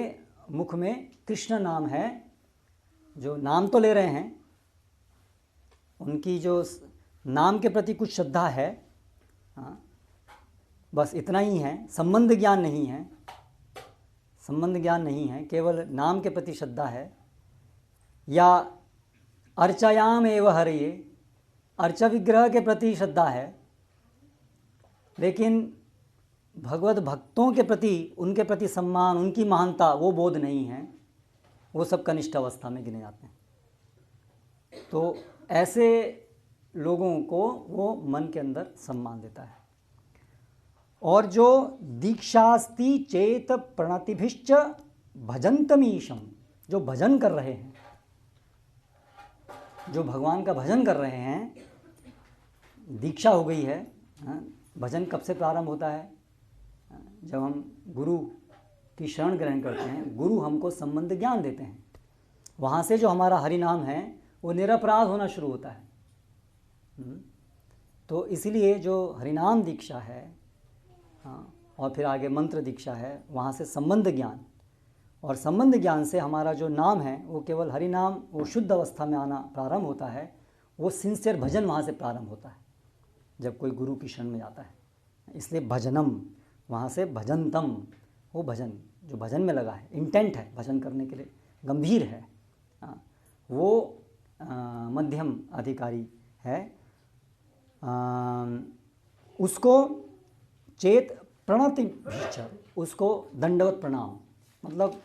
मुख में कृष्ण नाम है, जो नाम तो ले रहे हैं, उनकी जो नाम के प्रति कुछ श्रद्धा है, हाँ बस इतना ही है, संबंध ज्ञान नहीं है, संबंध ज्ञान नहीं है, केवल नाम के प्रति श्रद्धा है। या अर्चायाम एव हरिये, अर्चा विग्रह के प्रति श्रद्धा है, लेकिन भगवत भक्तों के प्रति, उनके प्रति सम्मान, उनकी महानता वो बोध नहीं है, वो सब कनिष्ठ अवस्था में गिने जाते हैं। तो ऐसे लोगों को वो मन के अंदर सम्मान देता है। और जो दीक्षास्ति चेत प्रणतिभिश्च भजंतमीशम, जो भजन कर रहे हैं, जो भगवान का भजन कर रहे हैं, दीक्षा हो गई है। भजन कब से प्रारंभ होता है? जब हम गुरु की शरण ग्रहण करते हैं, गुरु हमको संबंध ज्ञान देते हैं, वहाँ से जो हमारा हरि नाम है वो निरपराध होना शुरू होता है। तो इसीलिए जो हरिनाम दीक्षा है, हाँ, और फिर आगे मंत्र दीक्षा है, वहाँ से संबंध ज्ञान, और संबंध ज्ञान से हमारा जो नाम है वो केवल हरि नाम, वो शुद्ध अवस्था में आना प्रारंभ होता है। वो सिंसियर भजन वहाँ से प्रारंभ होता है जब कोई गुरु की शरण में जाता है। इसलिए भजनम, वहाँ से भजनतम, वो भजन जो भजन में लगा है, इंटेंट है भजन करने के लिए, गंभीर है, वो मध्यम अधिकारी है। उसको चेत प्रणति, उसको दंडवत प्रणाम, मतलब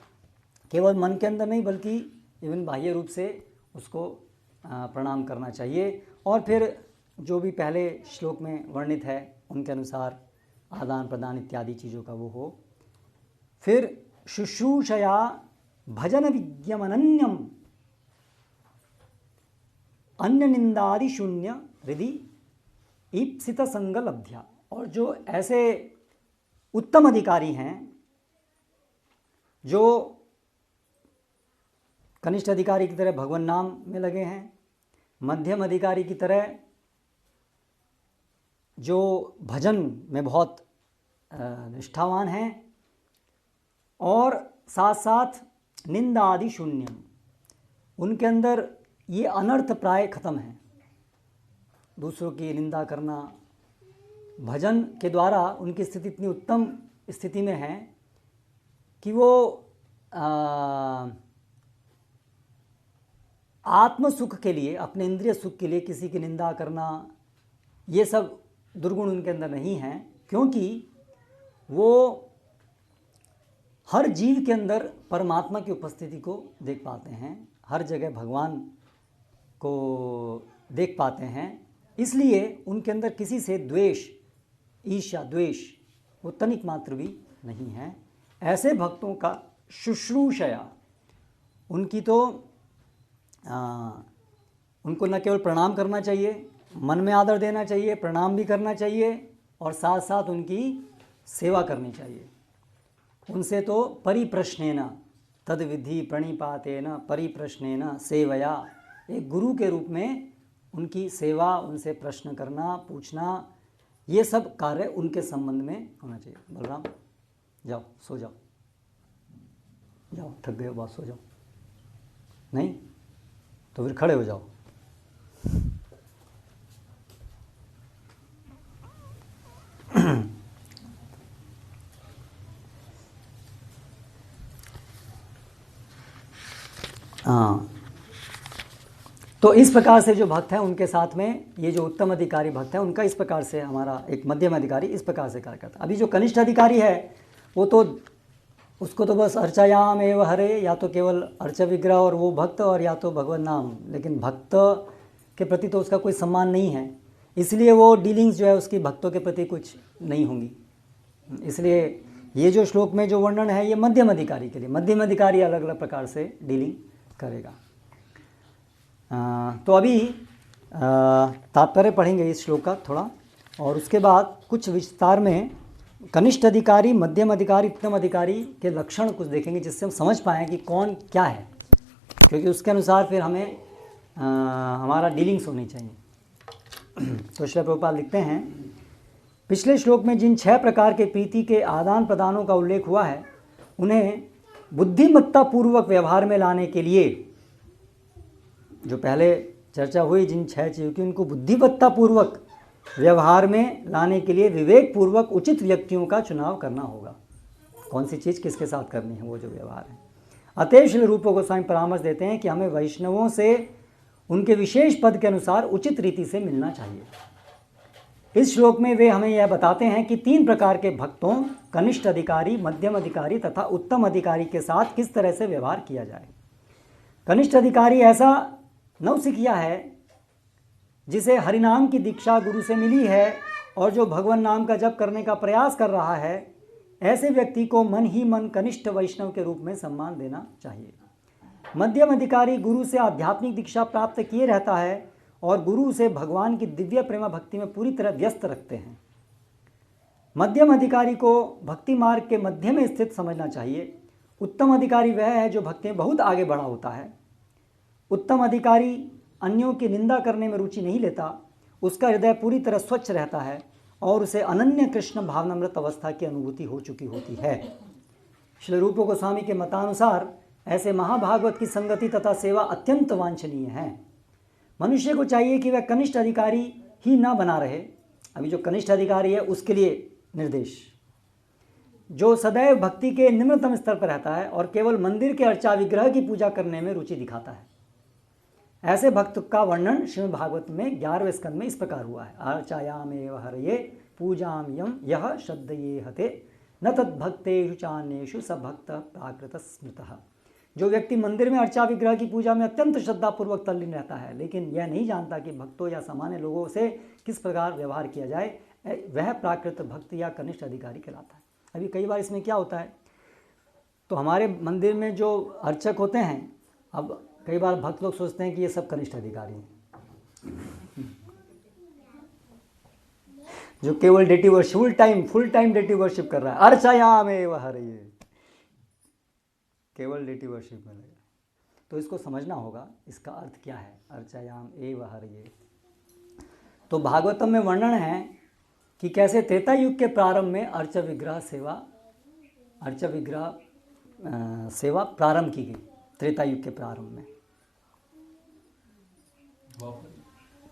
केवल मन के अंदर नहीं बल्कि इवन बाह्य रूप से उसको प्रणाम करना चाहिए। और फिर जो भी पहले श्लोक में वर्णित है उनके अनुसार आदान प्रदान इत्यादि चीज़ों का वो हो। फिर शुश्रूषया भजन विज्ञमनन्यम अन्य निंदादि शून्य हृदि ईप्सित संग लब्ध्या। और जो ऐसे उत्तम अधिकारी हैं, जो कनिष्ठ अधिकारी की तरह भगवान नाम में लगे हैं, मध्यम अधिकारी की तरह जो भजन में बहुत निष्ठावान हैं, और साथ साथ निंदा आदि शून्यम, उनके अंदर ये अनर्थ प्राय खत्म है, दूसरों की निंदा करना। भजन के द्वारा उनकी स्थिति इतनी उत्तम स्थिति में हैं कि वो आत्म सुख के लिए, अपने इंद्रिय सुख के लिए किसी की निंदा करना, ये सब दुर्गुण उनके अंदर नहीं हैं, क्योंकि वो हर जीव के अंदर परमात्मा की उपस्थिति को देख पाते हैं, हर जगह भगवान को देख पाते हैं। इसलिए उनके अंदर किसी से द्वेष, ईर्ष्या, द्वेष वो तनिक मात्र भी नहीं है। ऐसे भक्तों का शुश्रूषया, उनकी तो उनको न केवल प्रणाम करना चाहिए, मन में आदर देना चाहिए, प्रणाम भी करना चाहिए और साथ साथ उनकी सेवा करनी चाहिए। उनसे तो परिप्रश्नेन तद विधि प्रणिपातेन परिप्रश्नेन सेवया, एक गुरु के रूप में उनकी सेवा, उनसे प्रश्न करना, पूछना, ये सब कार्य उनके संबंध में होना चाहिए। बलराम जाओ, सो जाओ, जाओ, थक गए हो, बात, सो जाओ। नहीं तो फिर खड़े हो जाओ। हाँ, तो इस प्रकार से जो भक्त हैं उनके साथ में ये जो उत्तम अधिकारी भक्त हैं उनका इस प्रकार से, हमारा एक मध्यम अधिकारी इस प्रकार से कार्य करता है। अभी जो कनिष्ठ अधिकारी है वो तो उसको तो बस अर्चायाम एव हरे, या तो केवल अर्चा विग्रह और वो भक्त, और या तो भगवत नाम, लेकिन भक्त के प्रति तो उसका कोई सम्मान नहीं है, इसलिए वो डीलिंग्स जो है उसकी भक्तों के प्रति कुछ नहीं होंगी। इसलिए ये जो श्लोक में जो वर्णन है ये मध्यम अधिकारी के लिए, मध्यम अधिकारी अलग अलग प्रकार से डीलिंग करेगा। तो अभी तात्पर्य पढ़ेंगे इस श्लोक का थोड़ा, और उसके बाद कुछ विस्तार में कनिष्ठ अधिकारी, मध्यम अधिकारी, उत्तम अधिकारी के लक्षण कुछ देखेंगे, जिससे हम समझ पाएँ कि कौन क्या है, क्योंकि उसके अनुसार फिर हमें हमारा डीलिंग्स होनी चाहिए। तो श्री प्रभुपाद लिखते हैं, पिछले श्लोक में जिन 6 प्रकार के प्रीति के आदान प्रदानों का उल्लेख हुआ है, उन्हें बुद्धिमत्ता पूर्वक व्यवहार में लाने के लिए, जो पहले चर्चा हुई जिन 6 चीज़ों की, उनको बुद्धिमत्ता पूर्वक व्यवहार में लाने के लिए विवेक पूर्वक उचित व्यक्तियों का चुनाव करना होगा। कौन सी चीज़ किसके साथ करनी है, वो जो व्यवहार है। अतएव श्री रूप गोस्वामी परामर्श देते हैं कि हमें वैष्णवों से उनके विशेष पद के अनुसार उचित रीति से मिलना चाहिए। इस श्लोक में वे हमें यह बताते हैं कि 3 प्रकार के भक्तों, कनिष्ठ अधिकारी, मध्यम अधिकारी तथा उत्तम अधिकारी के साथ किस तरह से व्यवहार किया जाए। कनिष्ठ अधिकारी ऐसा नवसिखिया है जिसे हरिनाम की दीक्षा गुरु से मिली है और जो भगवान नाम का जप करने का प्रयास कर रहा है, ऐसे व्यक्ति को मन ही मन कनिष्ठ वैष्णव के रूप में सम्मान देना चाहिए। मध्यम अधिकारी गुरु से आध्यात्मिक दीक्षा प्राप्त किए रहता है और गुरु से भगवान की दिव्य प्रेमा भक्ति में पूरी तरह व्यस्त रखते हैं। मध्यम अधिकारी को भक्ति मार्ग के मध्य में स्थित समझना चाहिए। उत्तम अधिकारी वह है जो भक्ति में बहुत आगे बढ़ा होता है। उत्तम अधिकारी अन्यों की निंदा करने में रुचि नहीं लेता, उसका हृदय पूरी तरह स्वच्छ रहता है और उसे अनन्य कृष्ण भावनामृत अवस्था की अनुभूति हो चुकी होती है। श्री रूप गोस्वामी के मतानुसार ऐसे महाभागवत की संगति तथा सेवा अत्यंत वांछनीय है। मनुष्य को चाहिए कि वह कनिष्ठ अधिकारी ही ना बना रहे। अभी जो कनिष्ठ अधिकारी है उसके लिए निर्देश, जो सदैव भक्ति के निम्नतम स्तर पर रहता है और केवल मंदिर के अर्चा विग्रह की पूजा करने में रुचि दिखाता है। ऐसे भक्त का वर्णन श्रीमद् भागवत में 11वें स्कंद में इस प्रकार हुआ है। अर्चायामेव हरये पूजाम यम यह श्रद्धये हते न तद्भक्तेषु चान्येषु सभक्त प्राकृत स्मृतः। जो व्यक्ति मंदिर में अर्चा विग्रह की पूजा में अत्यंत श्रद्धापूर्वक तल्लीन रहता है, लेकिन यह नहीं जानता कि भक्तों या सामान्य लोगों से किस प्रकार व्यवहार किया जाए, वह प्राकृत भक्त या कनिष्ठ अधिकारी कहलाता है। अभी कई बार इसमें क्या होता है, तो हमारे मंदिर में जो अर्चक होते हैं, अब कई बार भक्त लोग सोचते हैं कि ये सब कनिष्ठ अधिकारी हैं, जो केवल deity worship, full time deity worship कर रहा है। अर्चायामेव हरये, केवल डेटी वर्शिप में लगा। तो इसको समझना होगा, इसका अर्थ क्या है अर्चायाम एव हरये। तो भागवतम में वर्णन है कि कैसे त्रेता युग के प्रारंभ में अर्च विग्रह सेवा प्रारंभ की गई। त्रेता युग के प्रारंभ में,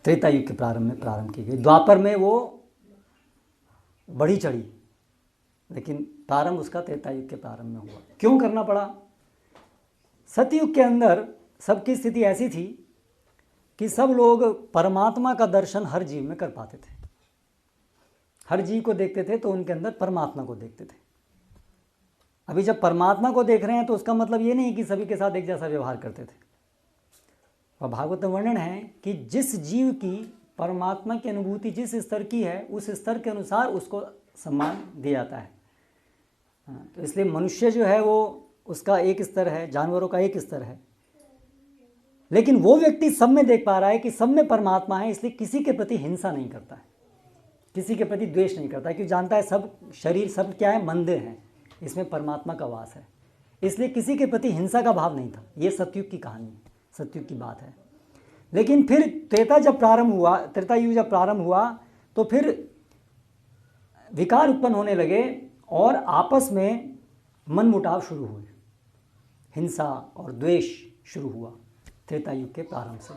त्रेता युग के प्रारंभ में प्रारंभ की गई। द्वापर में वो बढ़ी चढ़ी, लेकिन प्रारंभ उसका त्रेता युग के प्रारंभ में हुआ। क्यों करना पड़ा? सतयुग के अंदर सबकी स्थिति ऐसी थी कि सब लोग परमात्मा का दर्शन हर जीव में कर पाते थे। हर जीव को देखते थे तो उनके अंदर परमात्मा को देखते थे। अभी जब परमात्मा को देख रहे हैं तो उसका मतलब ये नहीं कि सभी के साथ एक जैसा व्यवहार करते थे। और भागवत में वर्णन है कि जिस जीव की परमात्मा की अनुभूति जिस स्तर की है उस स्तर के अनुसार उसको सम्मान दिया जाता है। तो इसलिए मनुष्य जो है वो उसका एक स्तर है, जानवरों का एक स्तर है, लेकिन वो व्यक्ति सब में देख पा रहा है कि सब में परमात्मा है, इसलिए किसी के प्रति हिंसा नहीं करता है, किसी के प्रति द्वेष नहीं करता है, क्योंकि जानता है सब शरीर सब क्या है, मंदिर हैं, इसमें परमात्मा का वास है, इसलिए किसी के प्रति हिंसा का भाव नहीं था। ये सतयुग की कहानी है, सतयुग की बात है। लेकिन फिर त्रेता युग जब प्रारंभ हुआ तो फिर विकार उत्पन्न होने लगे और आपस में मनमुटाव शुरू हुए, हिंसा और द्वेष शुरू हुआ त्रेता युग के प्रारंभ से।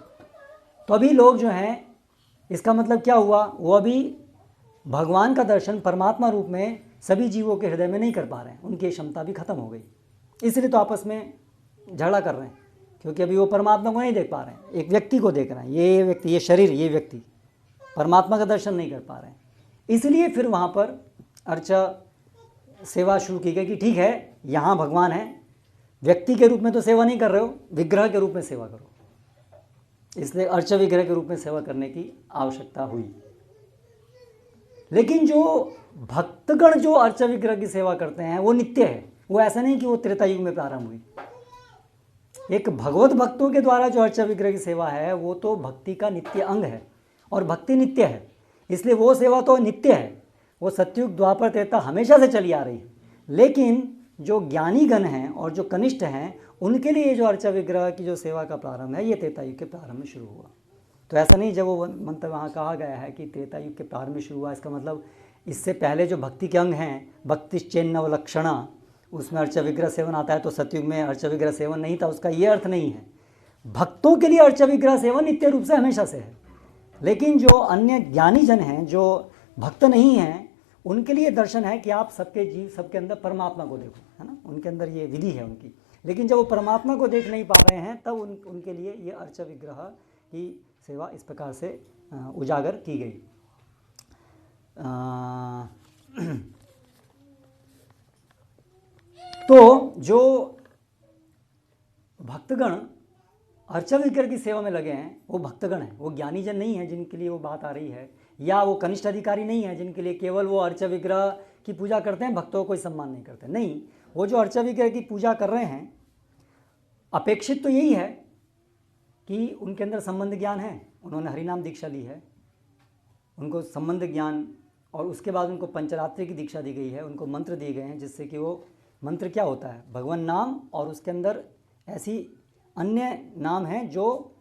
तो अभी लोग जो हैं, इसका मतलब क्या हुआ, वो अभी भगवान का दर्शन परमात्मा रूप में सभी जीवों के हृदय में नहीं कर पा रहे हैं, उनकी क्षमता भी खत्म हो गई, इसलिए तो आपस में झगड़ा कर रहे हैं, क्योंकि अभी वो परमात्मा को नहीं देख पा रहे हैं, एक व्यक्ति को देख रहे हैं, ये व्यक्ति, ये शरीर, ये व्यक्ति, परमात्मा का दर्शन नहीं कर पा रहे हैं। इसलिए फिर वहाँ पर अर्चा सेवा शुरू की गई कि ठीक है, यहाँ भगवान है, व्यक्ति के रूप में तो सेवा नहीं कर रहे हो, विग्रह के रूप में सेवा करो। इसलिए अर्चा विग्रह के रूप में सेवा करने की आवश्यकता हुई। लेकिन जो भक्तगण जो अर्चा विग्रह की सेवा करते हैं वो नित्य है, वो ऐसा नहीं कि वो त्रेता युग में प्रारंभ हुई। एक भगवत भक्तों के द्वारा जो अर्चा विग्रह की सेवा है वो तो भक्ति का नित्य अंग है, और भक्ति नित्य है, इसलिए वो सेवा तो नित्य है, वो सतयुग द्वापर त्रेता हमेशा से चली आ रही है। लेकिन जो ज्ञानी गण हैं और जो कनिष्ठ हैं उनके लिए जो अर्चा विग्रह की जो सेवा का प्रारंभ है ये त्रेता युग के प्रारंभ में शुरू हुआ। तो ऐसा नहीं, जब वो मंत्र वहाँ कहा गया है कि त्रेता युग के प्रारंभ में शुरू हुआ, इसका मतलब इससे पहले जो भक्ति के अंग हैं, भक्तिश्चेन्नव लक्षणा, उसमें अर्चा विग्रह सेवन आता है, तो सतयुग में अर्चा विग्रह सेवन नहीं था, उसका ये अर्थ नहीं है। भक्तों के लिए अर्चा विग्रह सेवन नित्य रूप से हमेशा से है, लेकिन जो अन्य ज्ञानी जन हैं जो भक्त नहीं हैं उनके लिए दर्शन है कि आप सबके जीव, सबके अंदर परमात्मा को देखो, है ना, उनके अंदर ये विधि है उनकी। लेकिन जब वो परमात्मा को देख नहीं पा रहे हैं तब उनके लिए ये अर्चा विग्रह की सेवा इस प्रकार से उजागर की गई। तो जो भक्तगण अर्चा विग्रह की सेवा में लगे हैं वो भक्तगण हैं, वो ज्ञानी जन नहीं है जिनके लिए वो बात आ रही है, या वो कनिष्ठ अधिकारी नहीं है जिनके लिए केवल वो अर्चा विग्रह की पूजा करते हैं, भक्तों को कोई सम्मान नहीं करते। नहीं, वो जो अर्चा विग्रह की पूजा कर रहे हैं, अपेक्षित तो यही है कि उनके अंदर संबंध ज्ञान है, उन्होंने हरिनाम दीक्षा ली है, उनको संबंध ज्ञान, और उसके बाद उनको पंचरात्रि की दीक्षा दी गई है, उनको मंत्र दिए गए हैं, जिससे कि वो मंत्र क्या होता है, भगवान नाम, और उसके अंदर ऐसी अन्य नाम हैं जो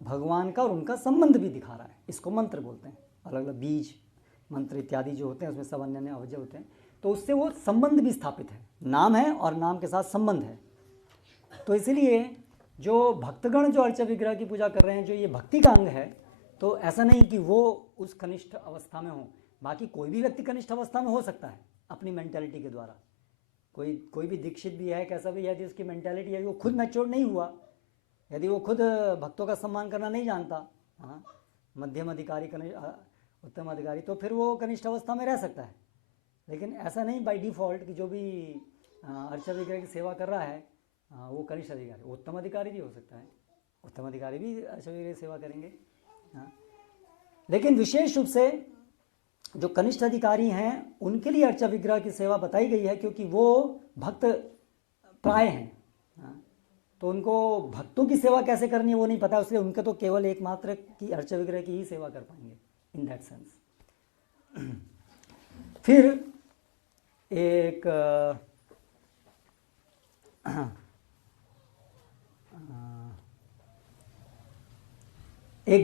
भगवान का और उनका संबंध भी दिखा रहा है, इसको मंत्र बोलते हैं। अलग अलग बीज मंत्र इत्यादि जो होते हैं उसमें सब अन्य अन्य अवजय होते हैं, तो उससे वो संबंध भी स्थापित है, नाम है और नाम के साथ संबंध है। तो इसलिए जो भक्तगण जो अर्चा विग्रह की पूजा कर रहे हैं, जो ये भक्ति का अंग है, तो ऐसा नहीं कि वो उस कनिष्ठ अवस्था में हो, बाकी कोई भी व्यक्ति कनिष्ठ अवस्था में हो सकता है अपनी मेंटालिटी के द्वारा। कोई भी दीक्षित भी है, कैसा भी, यदि उसकी मेंटालिटी, यदि वो खुद मैच्योर नहीं हुआ, यदि वो खुद भक्तों का सम्मान करना नहीं जानता, हाँ, मध्यम अधिकारी, उत्तम अधिकारी, तो फिर वो कनिष्ठ अवस्था में रह सकता है। लेकिन ऐसा नहीं बाय डिफ़ॉल्ट कि जो भी अर्चा विग्रह की सेवा कर रहा है वो कनिष्ठ अधिकारी, उत्तम अधिकारी भी हो सकता है, उत्तम अधिकारी भी अर्चा विग्रह की सेवा करेंगे। हाँ, लेकिन विशेष रूप से जो कनिष्ठ अधिकारी हैं उनके लिए अर्चा विग्रह की सेवा बताई गई है, क्योंकि वो भक्त प्राय हैं। तो उनको भक्तों की सेवा कैसे करनी है वो नहीं पता, इसलिए उनके तो केवल एकमात्र की अर्चा विग्रह की ही सेवा कर पाएंगे इन दैट सेंस। फिर एक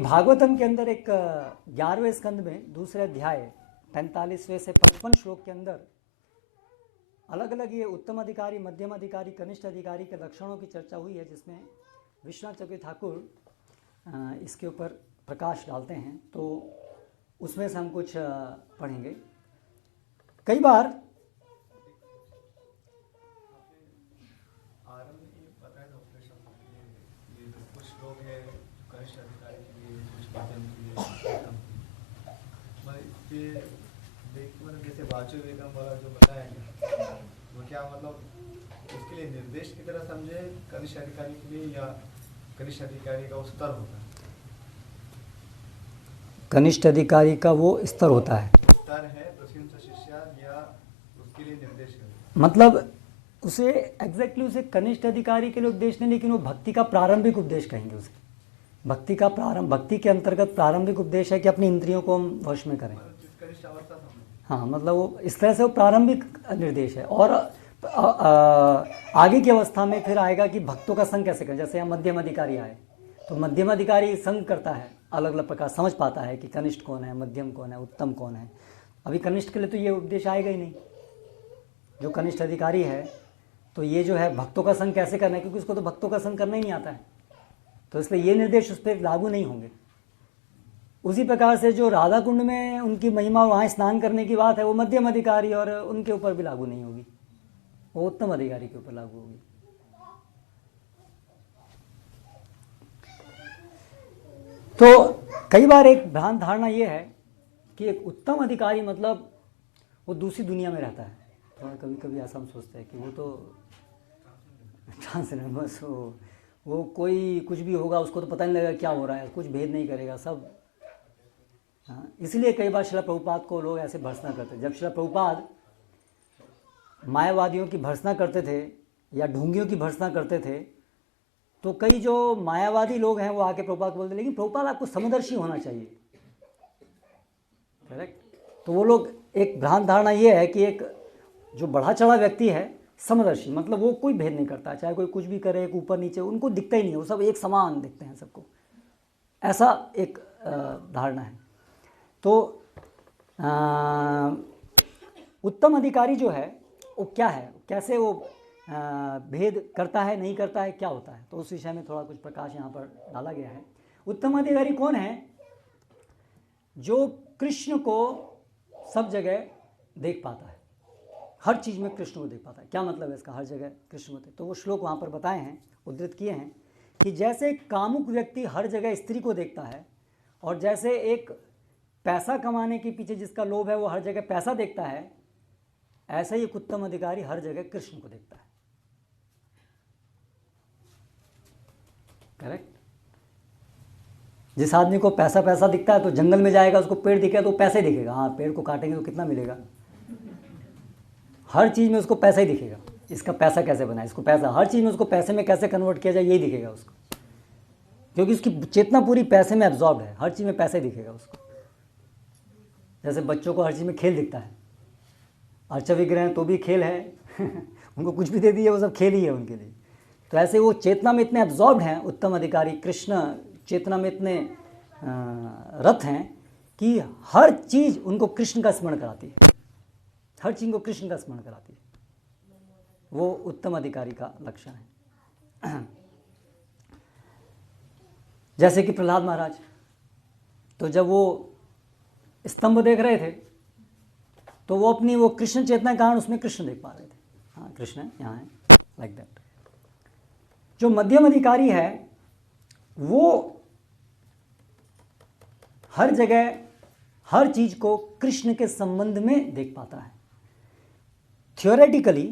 भागवतम के अंदर एक 11वें स्कंद में दूसरे अध्याय 45वें से 55 श्लोक के अंदर अलग अलग ये उत्तम अधिकारी, मध्यम अधिकारी, कनिष्ठ अधिकारी के लक्षणों की चर्चा हुई है, जिसमें विश्वनाथ चक्रवर्ती ठाकुर इसके ऊपर प्रकाश डालते हैं। तो उसमें से हम कुछ पढ़ेंगे। कई बार आरंभ में ये बताया डॉक्टर साहब ये तो कुछ लोग हैं कनिष्ठ अधिकारी के लिए कुछ माध्यम के लिए मतलब ये देख मतलब जैसे वाचो वेगम वाला जो बताया गया वो क्या मतलब उसके लिए निर्देश की तरह समझे कनिष्ठ अधिकारी के लिए या कनिष्ठ अधिकारी का वो स्तर होता है? कनिष्ठ अधिकारी का वो स्तर होता है, स्तर है प्रशिक्षण शिष्या या उसके लिए निर्देश है? मतलब उसे एग्जैक्टली उसे कनिष्ठ अधिकारी के लिए उपदेश नहीं, लेकिन वो भक्ति का प्रारंभिक उपदेश कहेंगे उसे। भक्ति का प्रारंभ, भक्ति के अंतर्गत प्रारंभिक उपदेश है कि अपनी इंद्रियों को हम वश में करें। कनिष्ठ अवस्था समझे। हाँ, मतलब वो इस तरह से वो प्रारंभिक निर्देश है। और आगे की अवस्था में फिर आएगा कि भक्तों का संग कैसे करें। जैसे यहाँ मध्यम अधिकारी आए तो मध्यम अधिकारी संग करता है, अलग अलग प्रकार समझ पाता है कि कनिष्ठ कौन है, मध्यम कौन है, उत्तम कौन है। अभी कनिष्ठ के लिए तो ये उपदेश आएगा ही नहीं। जो कनिष्ठ अधिकारी है तो ये जो है भक्तों का संग कैसे करना है, क्योंकि उसको तो भक्तों का संग करना ही नहीं आता है, तो इसलिए ये निर्देश उस पर लागू नहीं होंगे। उसी प्रकार से जो राधा कुंड में उनकी महिमा वहाँ स्नान करने की बात है, वो मध्यम अधिकारी और उनके ऊपर भी लागू नहीं होगी, वो उत्तम अधिकारी के ऊपर लागू होगी। तो कई बार एक भ्रांत धारणा ये है कि एक उत्तम अधिकारी मतलब वो दूसरी दुनिया में रहता है। थोड़ा कभी कभी ऐसा हम सोचते हैं कि वो तो ट्रांसजेंडर, बस वो कोई कुछ भी होगा उसको तो पता नहीं लगेगा क्या हो रहा है, कुछ भेद नहीं करेगा सब। हाँ, इसलिए कई बार श्रील प्रभुपाद को लोग ऐसे भर्त्सना करते हैं। जब श्रील प्रभुपाद मायावादियों की भर्त्सना करते थे या ढोंगियों की भर्त्सना करते थे, तो कई जो मायावादी लोग हैं वो आके प्रभुपाद को बोलते, लेकिन प्रभुपाद आपको समदर्शी होना चाहिए। करेक्ट। तो वो लोग, एक भ्रांत धारणा ये है कि एक जो बढ़ा चढ़ा व्यक्ति है समदर्शी, मतलब वो कोई भेद नहीं करता, चाहे कोई कुछ भी करे, ऊपर नीचे उनको दिखता ही नहीं, वो सब एक समान दिखते हैं सबको, ऐसा एक धारणा है। तो उत्तम अधिकारी जो है वो क्या है, कैसे वो भेद करता है, नहीं करता है, क्या होता है, तो उस विषय में थोड़ा कुछ प्रकाश यहाँ पर डाला गया है। उत्तम अधिकारी कौन है? जो कृष्ण को सब जगह देख पाता है, हर चीज़ में कृष्ण को देख पाता है। क्या मतलब है इसका, हर जगह कृष्ण को? तो वो श्लोक वहाँ पर बताए हैं, उद्धृत किए हैं कि जैसे कामुक व्यक्ति हर जगह स्त्री को देखता है, और जैसे एक पैसा कमाने के पीछे जिसका लोभ है वो हर जगह पैसा देखता है, ऐसा ही एक उत्तम अधिकारी हर जगह कृष्ण को देखता है। करेक्ट। जिस आदमी को पैसा पैसा दिखता है तो जंगल में जाएगा, उसको पेड़ दिखेगा तो पैसे दिखेगा, हाँ पेड़ को काटेंगे तो कितना मिलेगा, हर चीज़ में उसको पैसा ही दिखेगा। इसका पैसा कैसे बना, इसको पैसा, हर चीज़ में उसको पैसे में कैसे कन्वर्ट किया जाए यही दिखेगा उसको, क्योंकि उसकी चेतना पूरी पैसे में एब्जॉर्ब है, हर चीज़ में पैसे दिखेगा उसको। जैसे बच्चों को हर चीज़ में खेल दिखता है, अर्चा विग्रह हैं तो भी खेल है उनको कुछ भी दे दिए वो सब खेल ही है उनके लिए। तो ऐसे वो चेतना में इतने एब्जॉर्ब हैं उत्तम अधिकारी, कृष्ण चेतना में इतने रत हैं कि हर चीज़ उनको कृष्ण का स्मरण कराती है, हर चीज़ को कृष्ण का स्मरण कराती है। वो उत्तम अधिकारी का लक्षण है। जैसे कि प्रहलाद महाराज, तो जब वो स्तंभ देख रहे थे तो वो अपनी वो कृष्ण चेतना के कारण उसमें कृष्ण देख पा रहे थे, हाँ कृष्ण है यहाँ है, लाइक दैट। जो मध्यम अधिकारी है वो हर जगह हर चीज को कृष्ण के संबंध में देख पाता है। थियोरेटिकली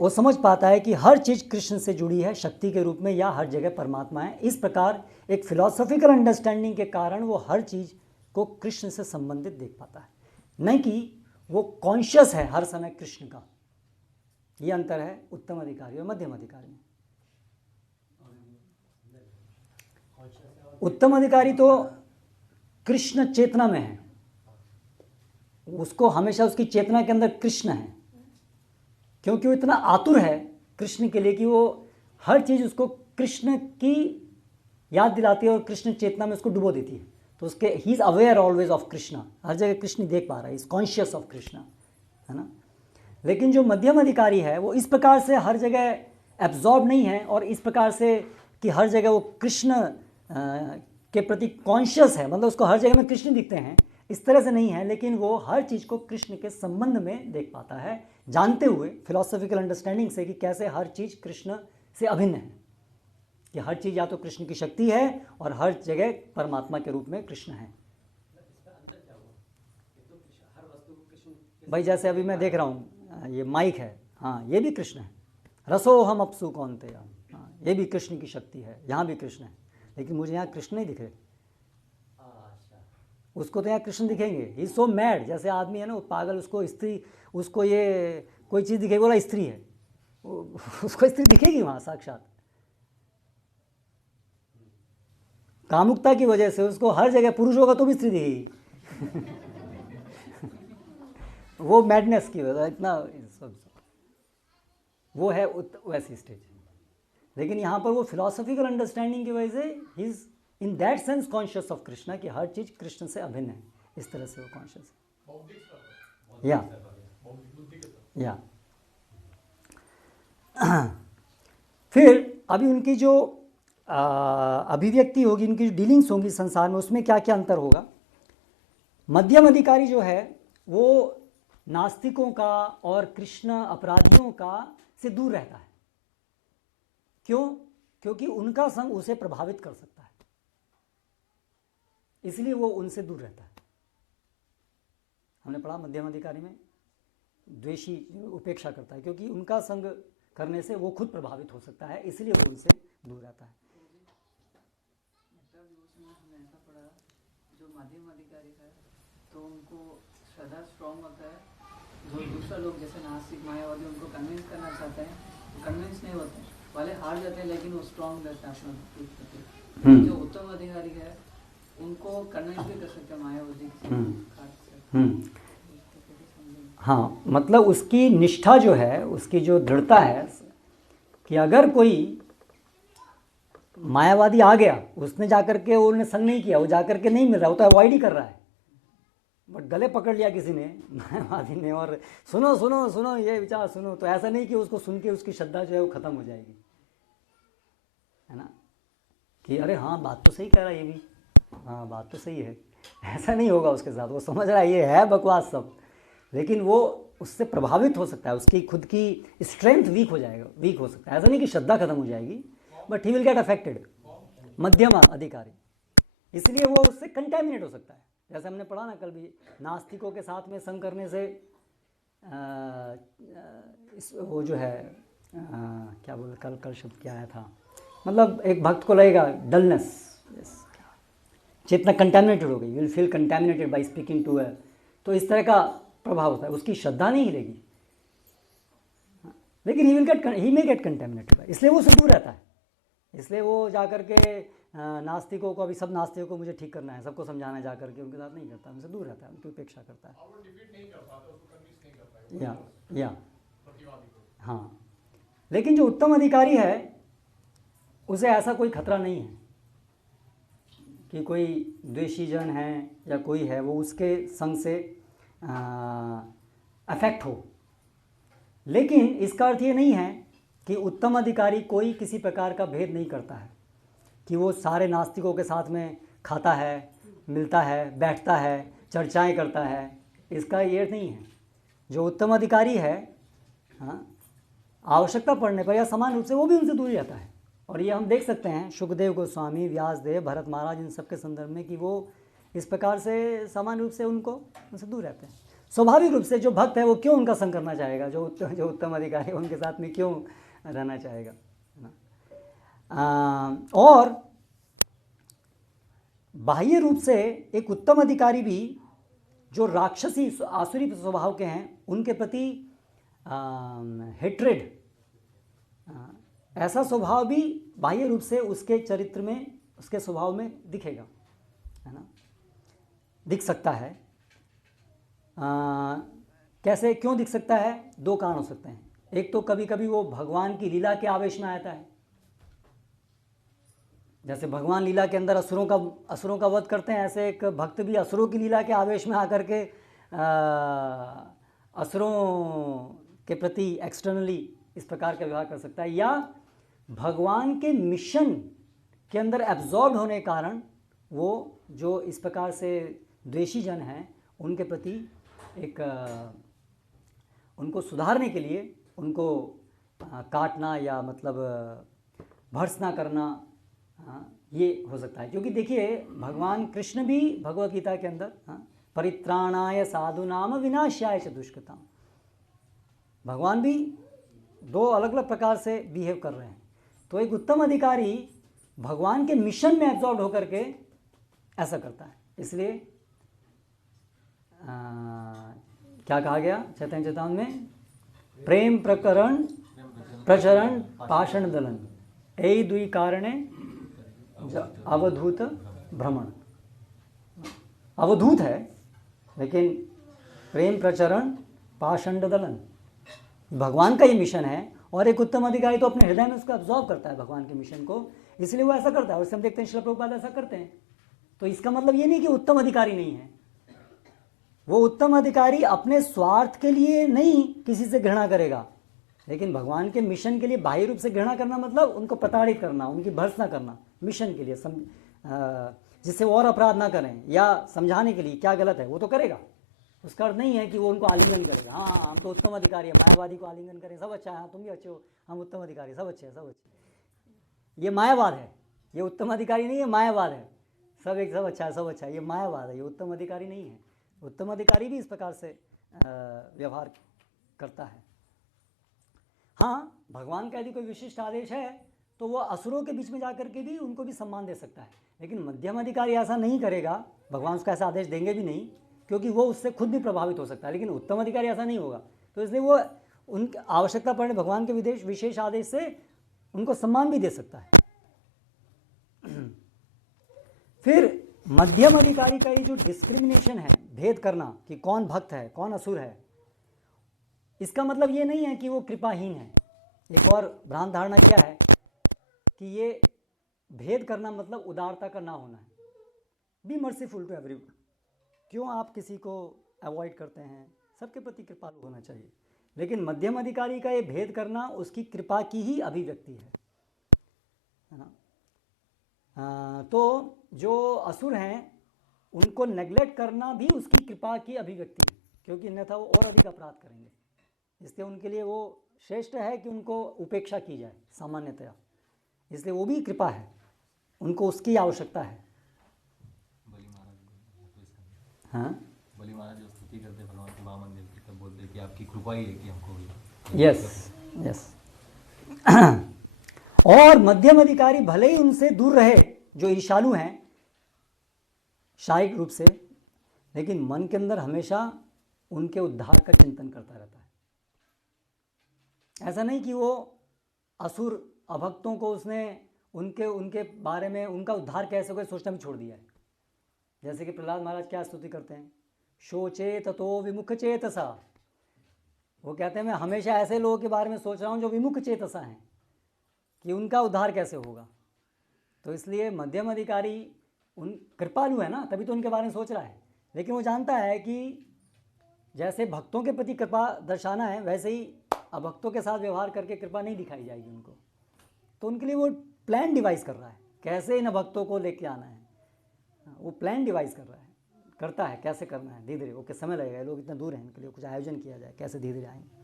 वो समझ पाता है कि हर चीज कृष्ण से जुड़ी है शक्ति के रूप में, या हर जगह परमात्मा है। इस प्रकार एक फिलोसॉफिकल अंडरस्टैंडिंग के कारण वो हर चीज को कृष्ण से संबंधित देख पाता है, नहीं कि वो कॉन्शियस है हर समय कृष्ण का। ये अंतर है उत्तम अधिकारी और मध्यम अधिकारी में। उत्तम अधिकारी तो कृष्ण चेतना में है, उसको हमेशा उसकी चेतना के अंदर कृष्ण है, क्योंकि वो इतना आतुर है कृष्ण के लिए कि वो हर चीज़ उसको कृष्ण की याद दिलाती है और कृष्ण चेतना में उसको डुबो देती है। तो उसके ही is aware always of Krishna, हर जगह कृष्ण देख पा रहा है, इज कॉन्शियस ऑफ कृष्णा, है ना। लेकिन जो मध्यम अधिकारी है वो इस प्रकार से हर जगह एब्जॉर्ब नहीं है और इस प्रकार से कि हर जगह वो कृष्ण के प्रति कॉन्शियस है, मतलब उसको हर जगह में कृष्ण दिखते हैं, इस तरह से नहीं है, लेकिन वो हर चीज़ को कृष्ण के संबंध में देख पाता है, जानते हुए फिलोसॉफिकल अंडरस्टैंडिंग से कि कैसे हर चीज़ कृष्ण से अभिन्न है, कि हर चीज़ या तो कृष्ण की शक्ति है और हर जगह परमात्मा के रूप में कृष्ण है। भाई जैसे अभी मैं देख रहा हूँ ये माइक है, हाँ ये भी कृष्ण है, रसो हम अपसु कौनतेय, हाँ ये भी कृष्ण की शक्ति है, यहाँ भी कृष्ण है, लेकिन मुझे यहाँ कृष्ण नहीं दिख रहे, उसको तो यहाँ कृष्ण दिखेंगे। ही सो मैड, जैसे आदमी है ना वो पागल, उसको स्त्री, उसको ये कोई चीज़ दिखेगी, बोला स्त्री है, उसको स्त्री दिखेगी वहाँ साक्षात। कामुकता की वजह से उसको हर जगह पुरुष होगा तो भी स्त्री दिखेगी वो मैडनेस की वजह, इतना वो है वैसी स्टेज। लेकिन यहाँ पर वो फिलोसॉफिकल अंडरस्टैंडिंग की वजह से he is in that sense conscious of Krishna, कि हर चीज़ कृष्ण से अभिन्न है, इस तरह से वो कॉन्शियस है। या फिर अभी उनकी जो अभिव्यक्ति होगी, उनकी जो डीलिंग्स होंगी संसार में, उसमें क्या क्या अंतर होगा। मध्यम अधिकारी जो है वो नास्तिकों का और कृष्ण अपराधियों का से दूर रहता है। क्यों? क्योंकि उनका संग उसे प्रभावित कर सकता है, इसलिए वो उनसे दूर रहता है। हमने पढ़ा मध्यम अधिकारी में द्वेषी उपेक्षा करता है, क्योंकि उनका संग करने से वो खुद प्रभावित हो सकता है, इसलिए वो उनसे दूर रहता है। हमने ऐसा पढ़ा, जो मध्यम अधिकारी है तो उनको श्रद्धा स्ट्रॉन्ग होता है, जो दूसरा लोग जैसे नास्तिक मायावादी उनको कन्विंस करना चाहते हैं, कन्विंस नहीं होते, वाले हार जाते हैं, लेकिन वो स्ट्रॉन्ग रहता है अपना। जो उत्तम अधिकारी है उनको कन्विंस भी कर सकते हैं मायावादी से। हाँ, मतलब उसकी निष्ठा जो है, उसकी जो दृढ़ता है कि अगर कोई मायावादी आ गया, उसने जाकर के उन्होंने संग नहीं किया, वो जाकर के नहीं मिल रहा, वो तो अवॉइड ही कर रहा है, बट गले पकड़ लिया किसी ने मायावादी ने और सुनो सुनो सुनो ये विचार सुनो, तो ऐसा नहीं कि उसको सुन के उसकी श्रद्धा जो है वो खत्म हो जाएगी, है ना, कि अरे हाँ बात तो सही कह रहा है ये भी, हाँ बात तो सही है, ऐसा नहीं होगा उसके साथ। वो समझ रहा है ये है बकवास सब, लेकिन वो उससे प्रभावित हो सकता है, उसकी खुद की स्ट्रेंथ वीक हो जाएगा, वीक हो सकता है। ऐसा नहीं कि श्रद्धा खत्म हो जाएगी, but he will get affected, मध्यम अधिकारी, इसलिए वो उससे कंटेमिनेट हो सकता है। जैसे हमने पढ़ा ना कल भी, नास्तिकों के साथ में संग करने से वो जो है क्या बोल, कल शब्द क्या आया था, मतलब एक भक्त को लगेगा डलनेस, चेतना कंटेमिनेटेड हो गई, will feel contaminated by speaking to तो इस तरह का प्रभाव होता है, उसकी श्रद्धा नहीं हिलेगी, लेकिन ही मे गेट कंटेमिनेटेड, इसलिए वो उससे दूर रहता है। इसलिए वो जाकर के नास्तिकों को, अभी सब नास्तिकों को मुझे ठीक करना है, सबको समझाना है, जाकर के उनके साथ नहीं करता, उनसे दूर रहता है, उनकी उपेक्षा करता है। या हाँ, लेकिन जो उत्तम अधिकारी है उसे ऐसा कोई खतरा नहीं है कि कोई द्वेषी जन है या कोई है वो उसके संग से अफेक्ट हो। लेकिन इसका अर्थ ये नहीं है कि उत्तम अधिकारी कोई किसी प्रकार का भेद नहीं करता है, कि वो सारे नास्तिकों के साथ में खाता है, मिलता है, बैठता है, चर्चाएं करता है, इसका ये नहीं है। जो उत्तम अधिकारी है, हाँ, आवश्यकता पड़ने पर या समान रूप से वो भी उनसे दूर रहता है। और ये हम देख सकते हैं शुकदेव गोस्वामी, व्यासदेव, भरत महाराज, इन सब के संदर्भ में कि वो इस प्रकार से समान रूप से उनसे दूर रहते हैं। स्वाभाविक रूप से जो भक्त है वो क्यों उनका संग करना चाहेगा, जो उत्तम अधिकारी है उनके साथ में क्यों रहना चाहेगा, है ना। और बाह्य रूप से एक उत्तम अधिकारी भी जो राक्षसी आसुरी स्वभाव के हैं उनके प्रति हेट्रेड, ऐसा स्वभाव भी बाह्य रूप से उसके चरित्र में, उसके स्वभाव में दिखेगा, है ना, दिख सकता है। कैसे, क्यों दिख सकता है? दो कारण हो सकते हैं। एक तो कभी कभी वो भगवान की लीला के आवेश में आता है, जैसे भगवान लीला के अंदर असुरों का वध करते हैं, ऐसे एक भक्त भी असुरों की लीला के आवेश में आकर के असुरों के प्रति एक्सटर्नली इस प्रकार का व्यवहार कर सकता है, या भगवान के मिशन के अंदर एब्जॉर्ब होने के कारण वो जो इस प्रकार से द्वेषी जन हैं उनके प्रति एक उनको सुधारने के लिए उनको काटना या मतलब भर्त्सना करना, ये हो सकता है। क्योंकि देखिए भगवान कृष्ण भी भगवत गीता के अंदर परित्राणाय साधुनाम विनाशाय च दुष्कृताम, भगवान भी दो अलग अलग प्रकार से बिहेव कर रहे हैं। तो एक उत्तम अधिकारी भगवान के मिशन में एब्जॉर्ब होकर के ऐसा करता है। इसलिए क्या कहा गया चैतन्य चेतावनी में, प्रेम प्रकरण प्रचरण पाषण दलन यही दुई कारणे अवधूत भ्रमण। अवधूत है लेकिन प्रेम प्रचरण पाषंड दलन भगवान का ही मिशन है, और एक उत्तम अधिकारी तो अपने हृदय में उसको अब्जॉर्व करता है भगवान के मिशन को, इसलिए वो ऐसा करता है। और हम देखते हैं श्रील प्रभुपाद ऐसा करते हैं। तो इसका मतलब ये नहीं कि उत्तम अधिकारी नहीं है, वो उत्तम अधिकारी अपने स्वार्थ के लिए नहीं किसी से घृणा करेगा, लेकिन भगवान के मिशन के लिए बाह्य रूप से घृणा करना मतलब उनको प्रताड़ित करना, उनकी भर्त्सना करना मिशन के लिए, जिससे वो और अपराध ना करें, या समझाने के लिए क्या गलत है वो तो करेगा। उसका अर्थ नहीं है कि वो उनको आलिंगन करेगा, हाँ हम तो उत्तम अधिकारी है, मायावादी को आलिंगन करें, सब अच्छा है, हाँ तुम भी अच्छे हो, हम उत्तम अधिकारी, सब अच्छे हैं, सब अच्छे। ये मायावाद है, ये उत्तम अधिकारी नहीं है, मायावाद है। सब एक सब अच्छा है, सब अच्छा है, ये मायावाद है, ये उत्तम अधिकारी नहीं है। उत्तम अधिकारी भी इस प्रकार से व्यवहार करता है। हाँ, भगवान का यदि कोई विशिष्ट आदेश है तो वो असुरों के बीच में जाकर के भी उनको भी सम्मान दे सकता है, लेकिन मध्यम अधिकारी ऐसा नहीं करेगा, भगवान उसका ऐसा आदेश देंगे भी नहीं, क्योंकि वो उससे खुद भी प्रभावित हो सकता है। लेकिन उत्तम अधिकारी ऐसा नहीं होगा, तो इसलिए वो उनकी आवश्यकता पड़ने भगवान के विशेष आदेश से उनको सम्मान भी दे सकता है। फिर मध्यम अधिकारी का ये जो डिस्क्रिमिनेशन है, भेद करना कि कौन भक्त है कौन असुर है, इसका मतलब ये नहीं है कि वो कृपाहीन है। एक और भ्रांत धारणा क्या है कि ये भेद करना मतलब उदारता का ना होना है। Be merciful to everyone. क्यों आप किसी को अवॉइड करते हैं? सबके प्रति कृपालु होना चाहिए। लेकिन मध्यम अधिकारी का ये भेद करना उसकी कृपा की ही अभिव्यक्ति है ना। तो जो असुर हैं उनको नेग्लेक्ट करना भी उसकी कृपा की अभिव्यक्ति है, क्योंकि अन्यथा वो और अधिक अपराध करेंगे। इसलिए उनके लिए वो श्रेष्ठ है कि उनको उपेक्षा की जाए सामान्यतया, इसलिए वो भी कृपा है, उनको उसकी आवश्यकता है। बलि महाराज हाँ, बलि महाराज जो स्तुति करते भगवान के वामन देव की, तब बोलते कि आपकी कृपा ही है कि हमको भी। Yes yes. और मध्यम अधिकारी भले ही उनसे दूर रहे जो ईर्ष्यालु हैं शारीरिक रूप से, लेकिन मन के अंदर हमेशा उनके उद्धार का चिंतन करता रहता है। ऐसा नहीं कि वो असुर अभक्तों को उसने उनके बारे में उनका उद्धार कैसे होगा सोचना भी छोड़ दिया है। जैसे कि प्रहलाद महाराज क्या स्तुति करते हैं, शोचे ततो विमुख चेतसा। वो कहते हैं मैं हमेशा ऐसे लोगों के बारे में सोच रहा हूँ जो विमुख चेतसा हैं, कि उनका उद्धार कैसे होगा। तो इसलिए मध्यम अधिकारी उन कृपालु है ना, तभी तो उनके बारे में सोच रहा है। लेकिन वो जानता है कि जैसे भक्तों के प्रति कृपा दर्शाना है, वैसे ही अभक्तों के साथ व्यवहार करके कृपा नहीं दिखाई जाएगी उनको। तो उनके लिए वो प्लान डिवाइस कर रहा है, कैसे इन अभक्तों को लेके आना है। वो प्लान डिवाइस कर रहा है, करता है कैसे करना है, धीरे धीरे। ओके, समय लगेगा, लोग इतना दूर हैं, इनके लिए कुछ आयोजन किया जाए, कैसे धीरे धीरे आएंगे।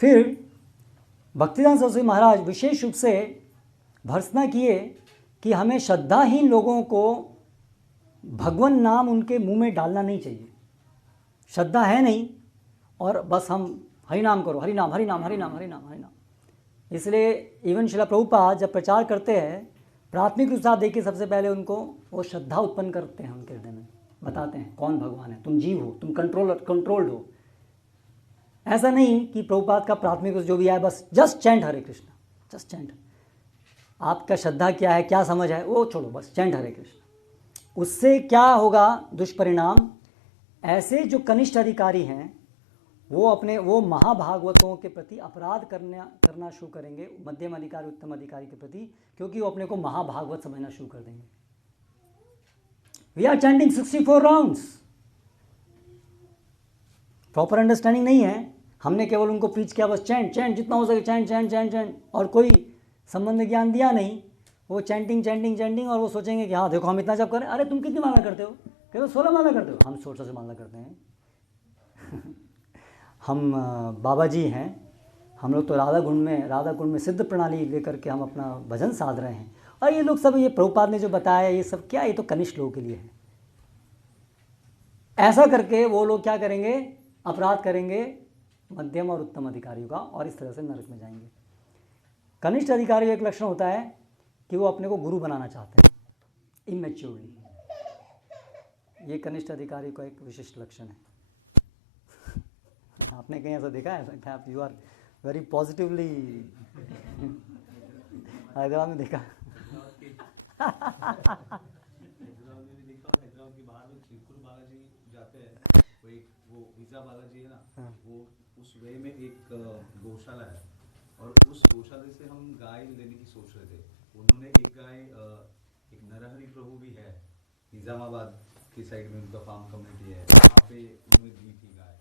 फिर भक्तिदान सरस्वती महाराज विशेष रूप से भर्त्सना किए कि हमें श्रद्धाहीन लोगों को भगवान नाम उनके मुंह में डालना नहीं चाहिए। श्रद्धा है नहीं और बस हम हरिनाम करो, हरिनाम हरिनाम हरिनाम हरिनाम हरिनाम। इसलिए इवन श्रील प्रभुपाद जब प्रचार करते हैं, प्राथमिक रूप से आप देखिए सबसे पहले उनको वो श्रद्धा उत्पन्न करते हैं उनके हृदय में, बताते हैं कौन भगवान है, तुम जीव हो, तुम कंट्रोल्ड हो। ऐसा नहीं कि प्रभुपाद का प्राथमिक जो भी है बस जस्ट चैंट हरे कृष्ण, जस्ट चैंट। आपका श्रद्धा क्या है, क्या समझ है, वो छोड़ो, बस चैंट हरे कृष्ण। उससे क्या होगा दुष्परिणाम? ऐसे जो कनिष्ठ अधिकारी हैं वो महाभागवतों के प्रति अपराध करना शुरू करेंगे, मध्यम अधिकारी उत्तम अधिकारी के प्रति, क्योंकि वो अपने को महाभागवत समझना शुरू कर देंगे। We are chanting 64 rounds, proper understanding नहीं है। हमने केवल उनको प्रीच किया, बस चैंट चैंट जितना हो सके चैंट चैंट चैंट चैंट, और कोई संबंध ज्ञान दिया नहीं। वो चैंटिंग चैंटिंग चैंटिंग, और वो सोचेंगे कि हाँ देखो हम इतना जब करें। अरे तुम कितनी माला करते हो? केवल 16 माला करते हो। हम 16 से माला करते हैं। हम बाबा जी हैं, हम लोग तो राधा कुंड में सिद्ध प्रणाली लेकर के हम अपना भजन साध रहे हैं। और ये लोग सब, ये प्रभुपाद ने जो बताया ये सब क्या, ये तो कनिष्ठ लोगों के लिए है। ऐसा करके वो लोग क्या करेंगे? अपराध करेंगे मध्यम और उत्तम अधिकारियों का, और इस तरह से नरक में जाएंगे। कनिष्ठ अधिकारी का एक लक्षण होता है कि वो अपने को गुरु बनाना चाहते हैं इमेच्योरली। ये कनिष्ठ अधिकारी का एक विशिष्ट लक्षण है। आपने कहीं ऐसा देखा है? आप you are very positively Hyderabad में देखा? हैदराबाद में भी देखा, और हैदराबाद के बाहर में चिरकुल बालाजी जाते हैं, वो वीजा बालाजी है ना, वो उस वे में एक गौशाला है, और उस गौशाले से हम गाय लेने की सोच रहे थे। उन्होंने एक गाय, एक नरहरि प्रभु भी है निज़ामाबाद की साइड में, उनका फार्म कम्युनिटी है, वहाँ पे उन्होंने दी थी गाय,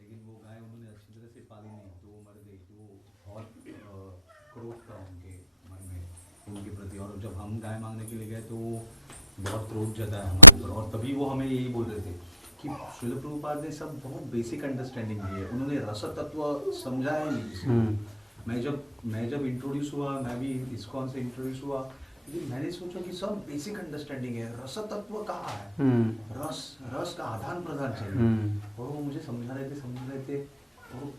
लेकिन वो गाय उन्होंने अच्छी तरह से पाली नहीं, तो वो मर गई। तो वो बहुत क्रोध था उनके मन में उनके प्रति, और जब हम गाय मांगने के लिए गए तो वो बहुत क्रोध जताया हमारे ऊपर। और तभी वो हमें यही बोल रहे थे कि श्रील प्रभुपाद ने सब बहुत बेसिक अंडरस्टैंडिंग दी है, उन्होंने रस तत्व समझाया नहीं किसी को। मैं जब इंट्रोड्यूस हुआ, मैं भी इस्कॉन से इंट्रोड्यूस हुआ, लेकिन मैंने सोचा कि सब बेसिक अंडरस्टैंडिंग है, रस तत्व कहाँ है? रस का आदान प्रदान चाहिए। और वो मुझे समझा रहे थे, और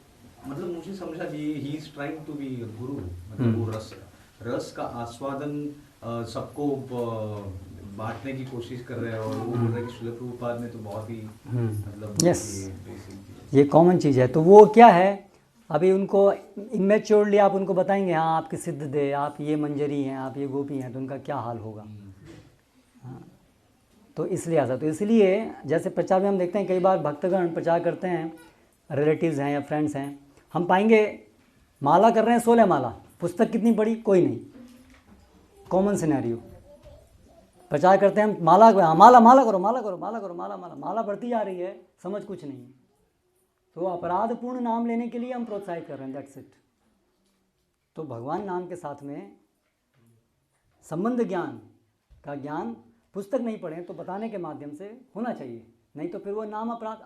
मतलब मुझे समझा कि he is trying to be guru, मतलब वो रस का आस्वादन सबको बांटने की कोशिश कर रहे हैं। और वो बोल रहे हैं कि श्रील प्रभुपाद ने तो बहुत ही मतलब ये कॉमन चीज़ है। तो वो क्या है, अभी उनको इमेच्योरली आप उनको बताएंगे हाँ आपकी सिद्ध दे, आप ये मंजरी हैं, आप ये गोपी हैं, तो उनका क्या हाल होगा। हाँ, तो इसलिए ऐसा, तो इसलिए जैसे प्रचार में हम देखते हैं कई बार भक्तगण प्रचार करते हैं, रिलेटिव्स हैं या फ्रेंड्स हैं, हम पाएंगे माला कर रहे हैं 16 माला, पुस्तक कितनी पढ़ी? कोई नहीं। कॉमन सिनेरियो, प्रचार करते हैं हम माला माला माला करो माला करो माला करो माला माला माला बढ़ती जा रही है, समझ कुछ नहीं है। तो अपराधपूर्ण नाम लेने के लिए हम प्रोत्साहित कर रहे हैं, दैट्स इट। तो भगवान नाम के साथ में संबंध ज्ञान का ज्ञान, पुस्तक नहीं पढ़े तो बताने के माध्यम से होना चाहिए, नहीं तो फिर वो नाम अपराध,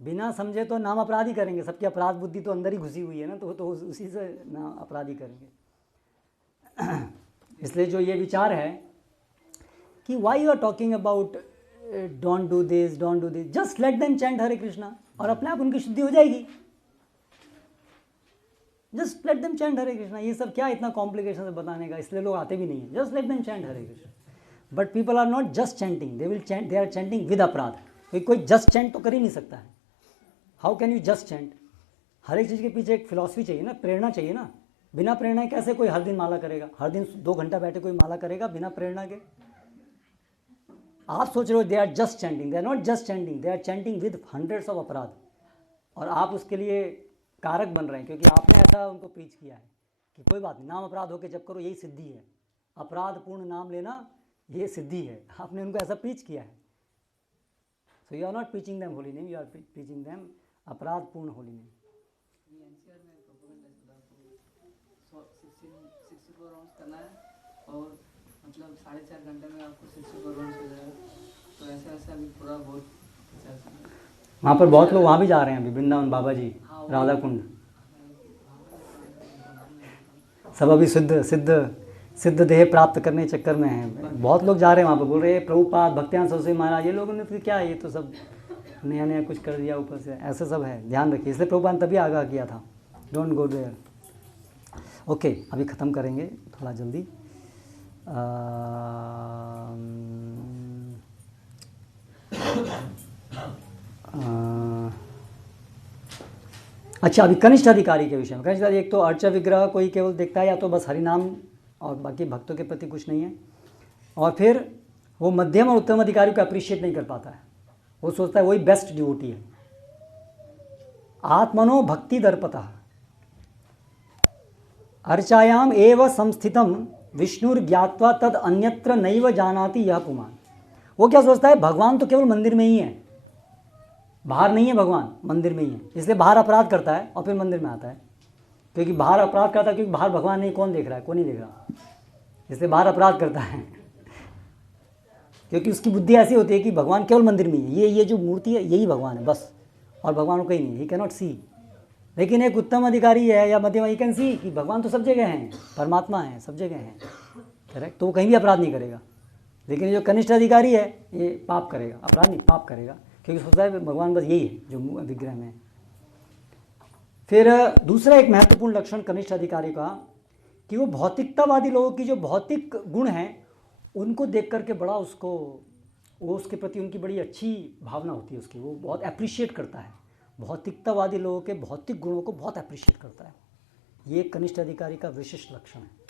बिना समझे तो नाम अपराध ही करेंगे। सबकी अपराध बुद्धि तो अंदर ही घुसी हुई है ना, तो उसी से नाम अपराध ही करेंगे। इसलिए जो ये विचार है कि why you are talking about don't do this, just let them chant Hare Krishna, और अपने आप उनकी शुद्धि हो जाएगी। Just let them chant Hare Krishna. ये सब क्या इतना कॉम्प्लिकेशन से बताने का, इसलिए लोग आते भी नहीं है। Just let them chant Hare Krishna. But people are not just chanting, they will chant, they are chanting with aparadh. कोई जस्ट चैंट तो कर ही नहीं सकता है। How can you just chant? हर एक चीज़ के पीछे एक फिलॉसफी चाहिए ना, प्रेरणा चाहिए ना। बिना प्रेरणा कैसे कोई हर दिन माला करेगा? हर दिन 2 घंटा बैठे कोई माला करेगा बिना प्रेरणा के? आप सोच रहे हो they are just chanting, they are not just chanting, they are chanting with hundreds of aparadh. और आप उसके लिए कारक बन रहे हैं, क्योंकि आपने ऐसा उनको प्रीच किया है कि कोई बात नहीं, नाम अपराध होकर जब करो यही सिद्धि है, अपराधपूर्ण नाम लेना ये सिद्धि है। आपने उनको ऐसा प्रीच किया है। So you are not preaching them holy name, you are preaching them अपराधपूर्ण होली नेम। एनसीआर में प्रोपोगेंडा चला, तो 64 राउंड्स करना है, और मतलब 4.5 घंटे में आपको 64 राउंड्स हो जाएगा। तो ऐसे ऐसे अभी पूरा बहुत वहाँ पर बहुत लोग वहाँ भी जा रहे हैं अभी, वृंदावन बाबा जी, राधा कुंड, सब अभी सिद्ध देह प्राप्त करने चक्कर में हैं। बहुत लोग जा रहे हैं वहाँ पर, बोल रहे हैं प्रभुपाद, भक्तियान सरस्वती महाराज, ये लोगों ने तो क्या, ये तो सब नया कुछ कर दिया ऊपर से, ऐसे सब है। ध्यान रखिए, इसलिए प्रभुपाद तभी आगाह किया था, डोंट गो देयर। ओके, अभी ख़त्म करेंगे थोड़ा जल्दी। अच्छा, अभी कनिष्ठ अधिकारी के विषय में। कनिष्ठ अधिकारी एक तो अर्चा विग्रह कोई केवल देखता है, या तो बस हरिनाम और बाकी भक्तों के प्रति कुछ नहीं है, और फिर वो मध्यम और उत्तम अधिकारी को अप्रिशिएट नहीं कर पाता है। वो सोचता है वही बेस्ट डिवोटी है। आत्मनो भक्ति दर्पतः अर्चायाम एव संस्थितम विष्णुर्ज्ञात्वा तद अन्यत्र नैव जानाति यह पुमान। वो क्या सोचता है, भगवान तो केवल मंदिर में ही है, बाहर नहीं है भगवान, मंदिर में ही है, इसलिए बाहर अपराध करता है और फिर मंदिर में आता है। क्योंकि बाहर अपराध करता है, क्योंकि बाहर भगवान नहीं, कौन देख रहा है, कोई नहीं देख रहा, इसलिए बाहर अपराध करता है। क्योंकि उसकी बुद्धि ऐसी होती है कि भगवान केवल मंदिर में ही है, ये जो मूर्ति है यही भगवान है बस, और भगवान को कहीं नहीं, ही कैनॉट सी। लेकिन एक उत्तम अधिकारी है या मध्यम, ही कैन सी कि भगवान तो सब जगह हैं, परमात्मा है, सब जगह हैं, करेक्ट, तो वो कहीं भी अपराध नहीं करेगा। लेकिन जो कनिष्ठ अधिकारी है ये पाप करेगा, अपराध नहीं, पाप करेगा, क्योंकि सोचता है भगवान बस यही है जो विग्रह में है। फिर दूसरा एक महत्वपूर्ण लक्षण कनिष्ठ अधिकारी का कि वो भौतिकतावादी लोगों की जो भौतिक गुण हैं उनको देख करके बड़ा वो उसके प्रति उनकी बड़ी अच्छी भावना होती है उसकी, वो बहुत अप्रिशिएट करता है, भौतिकतावादी लोगों के भौतिक गुणों को बहुत अप्रिशिएट करता है। ये एक कनिष्ठ अधिकारी का विशिष्ट लक्षण है।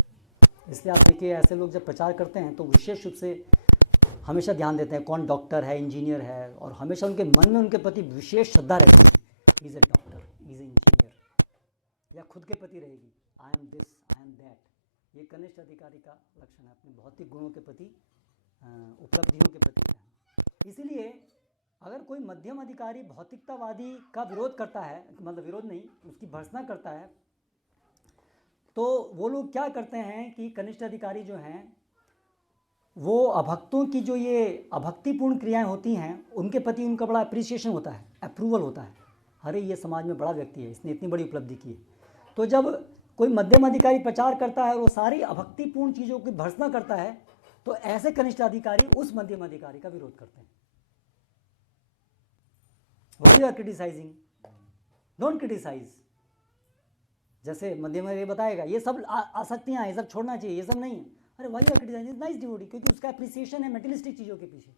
इसलिए आप देखिए ऐसे लोग जब प्रचार करते हैं तो विशेष रूप से हमेशा ध्यान देते हैं कौन डॉक्टर है, इंजीनियर है, और हमेशा उनके मन में उनके प्रति विशेष श्रद्धा रहती है, is a doctor, is a engineer, या खुद के प्रति रहेगी, I am this, I am that. ये कनिष्ठ अधिकारी का लक्षण है, अपने भौतिक गुणों के प्रति, उपलब्धियों के प्रति। इसीलिए अगर कोई मध्यम अधिकारी भौतिकतावादी का विरोध करता है, मतलब विरोध नहीं, उसकी भर्त्सना करता है, तो वो लोग क्या करते हैं कि कनिष्ठ अधिकारी जो हैं वो अभक्तों की जो ये अभक्तिपूर्ण क्रियाएं होती हैं उनके प्रति उनका बड़ा अप्रिसिएशन होता है, अप्रूवल होता है, अरे ये समाज में बड़ा व्यक्ति है, इसने इतनी बड़ी उपलब्धि की है। तो जब कोई मध्यम अधिकारी प्रचार करता है और वो सारी अभक्तिपूर्ण चीज़ों की भर्त्सना करता है तो ऐसे कनिष्ठ अधिकारी उस मध्यम अधिकारी का विरोध करते हैं। Why you are criticising, don't criticise. जैसे मध्यम अधिकारी बताएगा ये सब आसक्तियाँ, ये सब छोड़ना चाहिए, ये सब नहीं है, अरे why you are criticising, nice devotee, क्योंकि उसका अप्रिसिएशन है मेटेरियलिस्टिक चीज़ों के पीछे,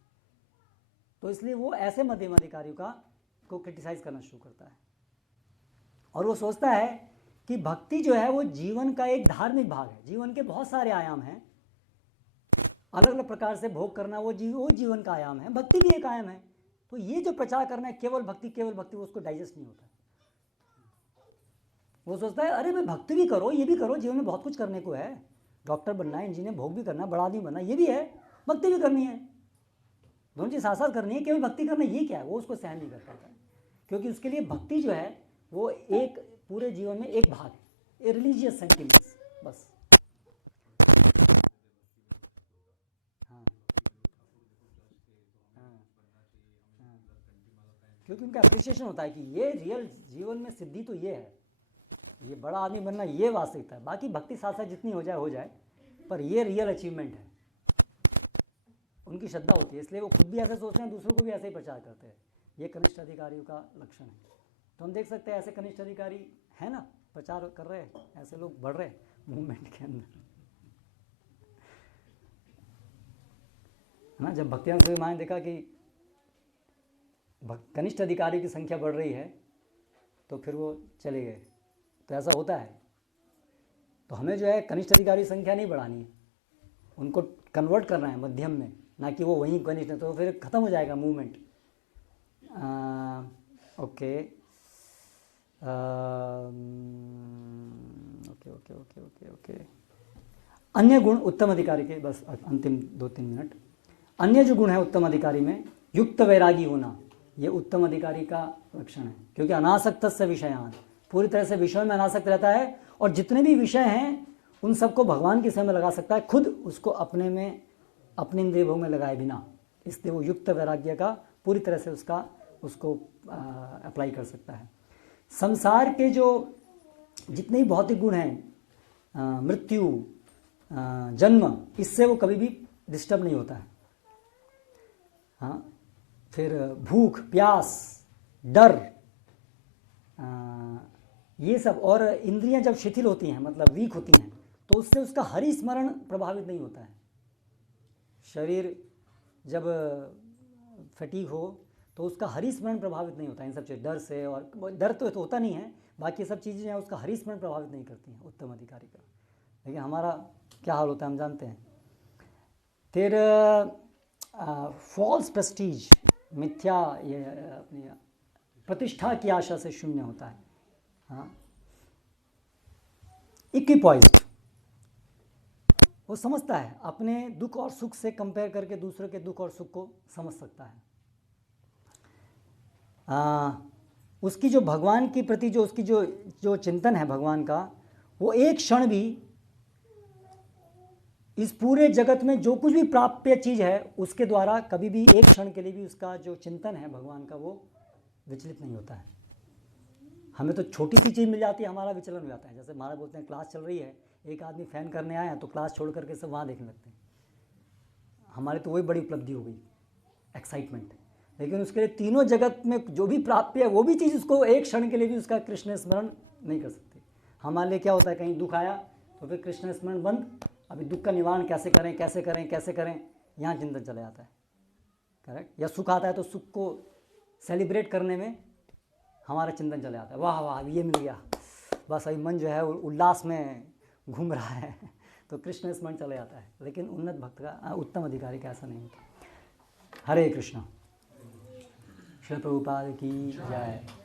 तो इसलिए वो ऐसे मध्यम अधिकारियों को क्रिटिसाइज करना शुरू करता है। और वो सोचता है कि भक्ति जो है वो जीवन का एक धार्मिक भाग है, जीवन के बहुत सारे आयाम हैं, अलग अलग प्रकार से भोग करना वो जीवन का आयाम है, भक्ति भी एक आयाम है। तो ये जो प्रचार करना है केवल भक्ति, वो उसको डाइजेस्ट नहीं होता। वो सोचता है अरे भाई भक्ति भी करो, ये भी करो, जीवन में बहुत कुछ करने को है, डॉक्टर बनना है, इंजीनियर, भोग भी करना, बड़ा आदमी बनना, ये भी है, भक्ति भी करनी है, दोनों चीज़ साथ साथ करनी है, केवल भक्ति करना ये क्या है, वो उसको सहन नहीं कर पाता है। क्योंकि उसके लिए भक्ति जो है वो एक पूरे जीवन में एक भाग है, ए रिलीजियस सेंटिमेंट्स बस। क्योंकि उनका अप्रिसिएशन होता है कि ये रियल जीवन में सिद्धि तो ये है, ये बड़ा आदमी बनना ये वास्तविकता है, बाकी भक्ति साथ साथ जितनी हो जाए, पर ये रियल अचीवमेंट है, उनकी श्रद्धा होती है। इसलिए वो खुद भी ऐसे सोचते हैं, दूसरों को भी ऐसे ही प्रचार करते हैं। ये कनिष्ठ अधिकारियों का लक्षण है। तो हम देख सकते हैं ऐसे कनिष्ठ अधिकारी हैं ना, प्रचार कर रहे हैं, ऐसे लोग बढ़ रहे हैं मूवमेंट के अंदर, है ना। जब भक्तियान स्वामी माँ ने देखा कि कनिष्ठ अधिकारी की संख्या बढ़ रही है तो फिर वो चले गए। तो ऐसा होता है। तो हमें जो है कनिष्ठ अधिकारी की संख्या नहीं बढ़ानी है, उनको कन्वर्ट करना है मध्यम में, ना कि वो वहीं कनिष्ठ है, तो फिर ख़त्म हो जाएगा movement. Okay okay okay okay okay okay अन्य गुण उत्तम अधिकारी के, बस अंतिम 2-3 मिनट। अन्य जो गुण है उत्तम अधिकारी में, युक्त वैरागी होना, ये उत्तम अधिकारी का लक्षण है। क्योंकि अनासक्त से विषयान, पूरी तरह से विषयों में अनासक्त रहता है, और जितने भी विषय हैं उन सबको भगवान के समय लगा सकता है, खुद उसको अपने में, अपने इंद्रिय भोग में लगाए बिना। इसलिए वो युक्त वैराग्य का पूरी तरह से उसको अप्लाई कर सकता है। संसार के जो जितने भी भौतिक गुण हैं, मृत्यु, जन्म, इससे वो कभी भी डिस्टर्ब नहीं होता है। हाँ, फिर भूख, प्यास, डर, ये सब, और इंद्रियां जब शिथिल होती हैं, मतलब वीक होती हैं, तो उससे उसका हरि स्मरण प्रभावित नहीं होता है। शरीर जब फटीग हो तो उसका हरि स्मरण प्रभावित नहीं होता है इन सब चीज़, डर से, और डर तो होता नहीं है, बाकी सब चीज़ें हैं उसका हरि स्मरण प्रभावित नहीं करती हैं उत्तम अधिकारी का। लेकिन हमारा क्या हाल होता है हम जानते हैं। फिर फॉल्स प्रेस्टीज, मिथ्या, ये अपनी प्रतिष्ठा की आशा से शून्य होता है। हाँ, इक्विपॉइज्ड, वो समझता है, अपने दुख और सुख से कंपेयर करके दूसरों के दुख और सुख को समझ सकता है। उसकी जो भगवान के प्रति जो उसकी जो जो चिंतन है भगवान का, वो एक क्षण भी इस पूरे जगत में जो कुछ भी प्राप्य चीज़ है उसके द्वारा कभी भी एक क्षण के लिए भी उसका जो चिंतन है भगवान का वो विचलित नहीं होता है। हमें तो छोटी सी चीज़ मिल जाती है, हमारा विचलन हो जाता है। जैसे हमारा बोलते हैं क्लास चल रही है, एक आदमी फ़ैन करने आया तो क्लास छोड़ करके सब वहाँ देखने लगते हैं। हमारी तो वही बड़ी उपलब्धि हो गई, एक्साइटमेंट। लेकिन उसके लिए तीनों जगत में जो भी प्राप्य है वो भी चीज़ उसको एक क्षण के लिए भी उसका कृष्ण स्मरण नहीं कर सकते। हमारे लिए क्या होता है, कहीं दुख आया तो फिर कृष्ण स्मरण बंद, अभी दुख का निवारण कैसे करें कैसे करें कैसे करें, यहाँ चिंतन चला जाता है। करेक्ट। या सुख आता है तो सुख को सेलिब्रेट करने में हमारा चिंतन चला जाता है, वाह वाह ये मिल गया, बस अभी मन जो है उल्लास में घूम रहा है तो कृष्ण स्मरण चला जाता है। लेकिन उन्नत भक्त का, उत्तम अधिकारी का ऐसा नहीं होता। हरे कृष्ण। श्री प्रभुपाद की जय।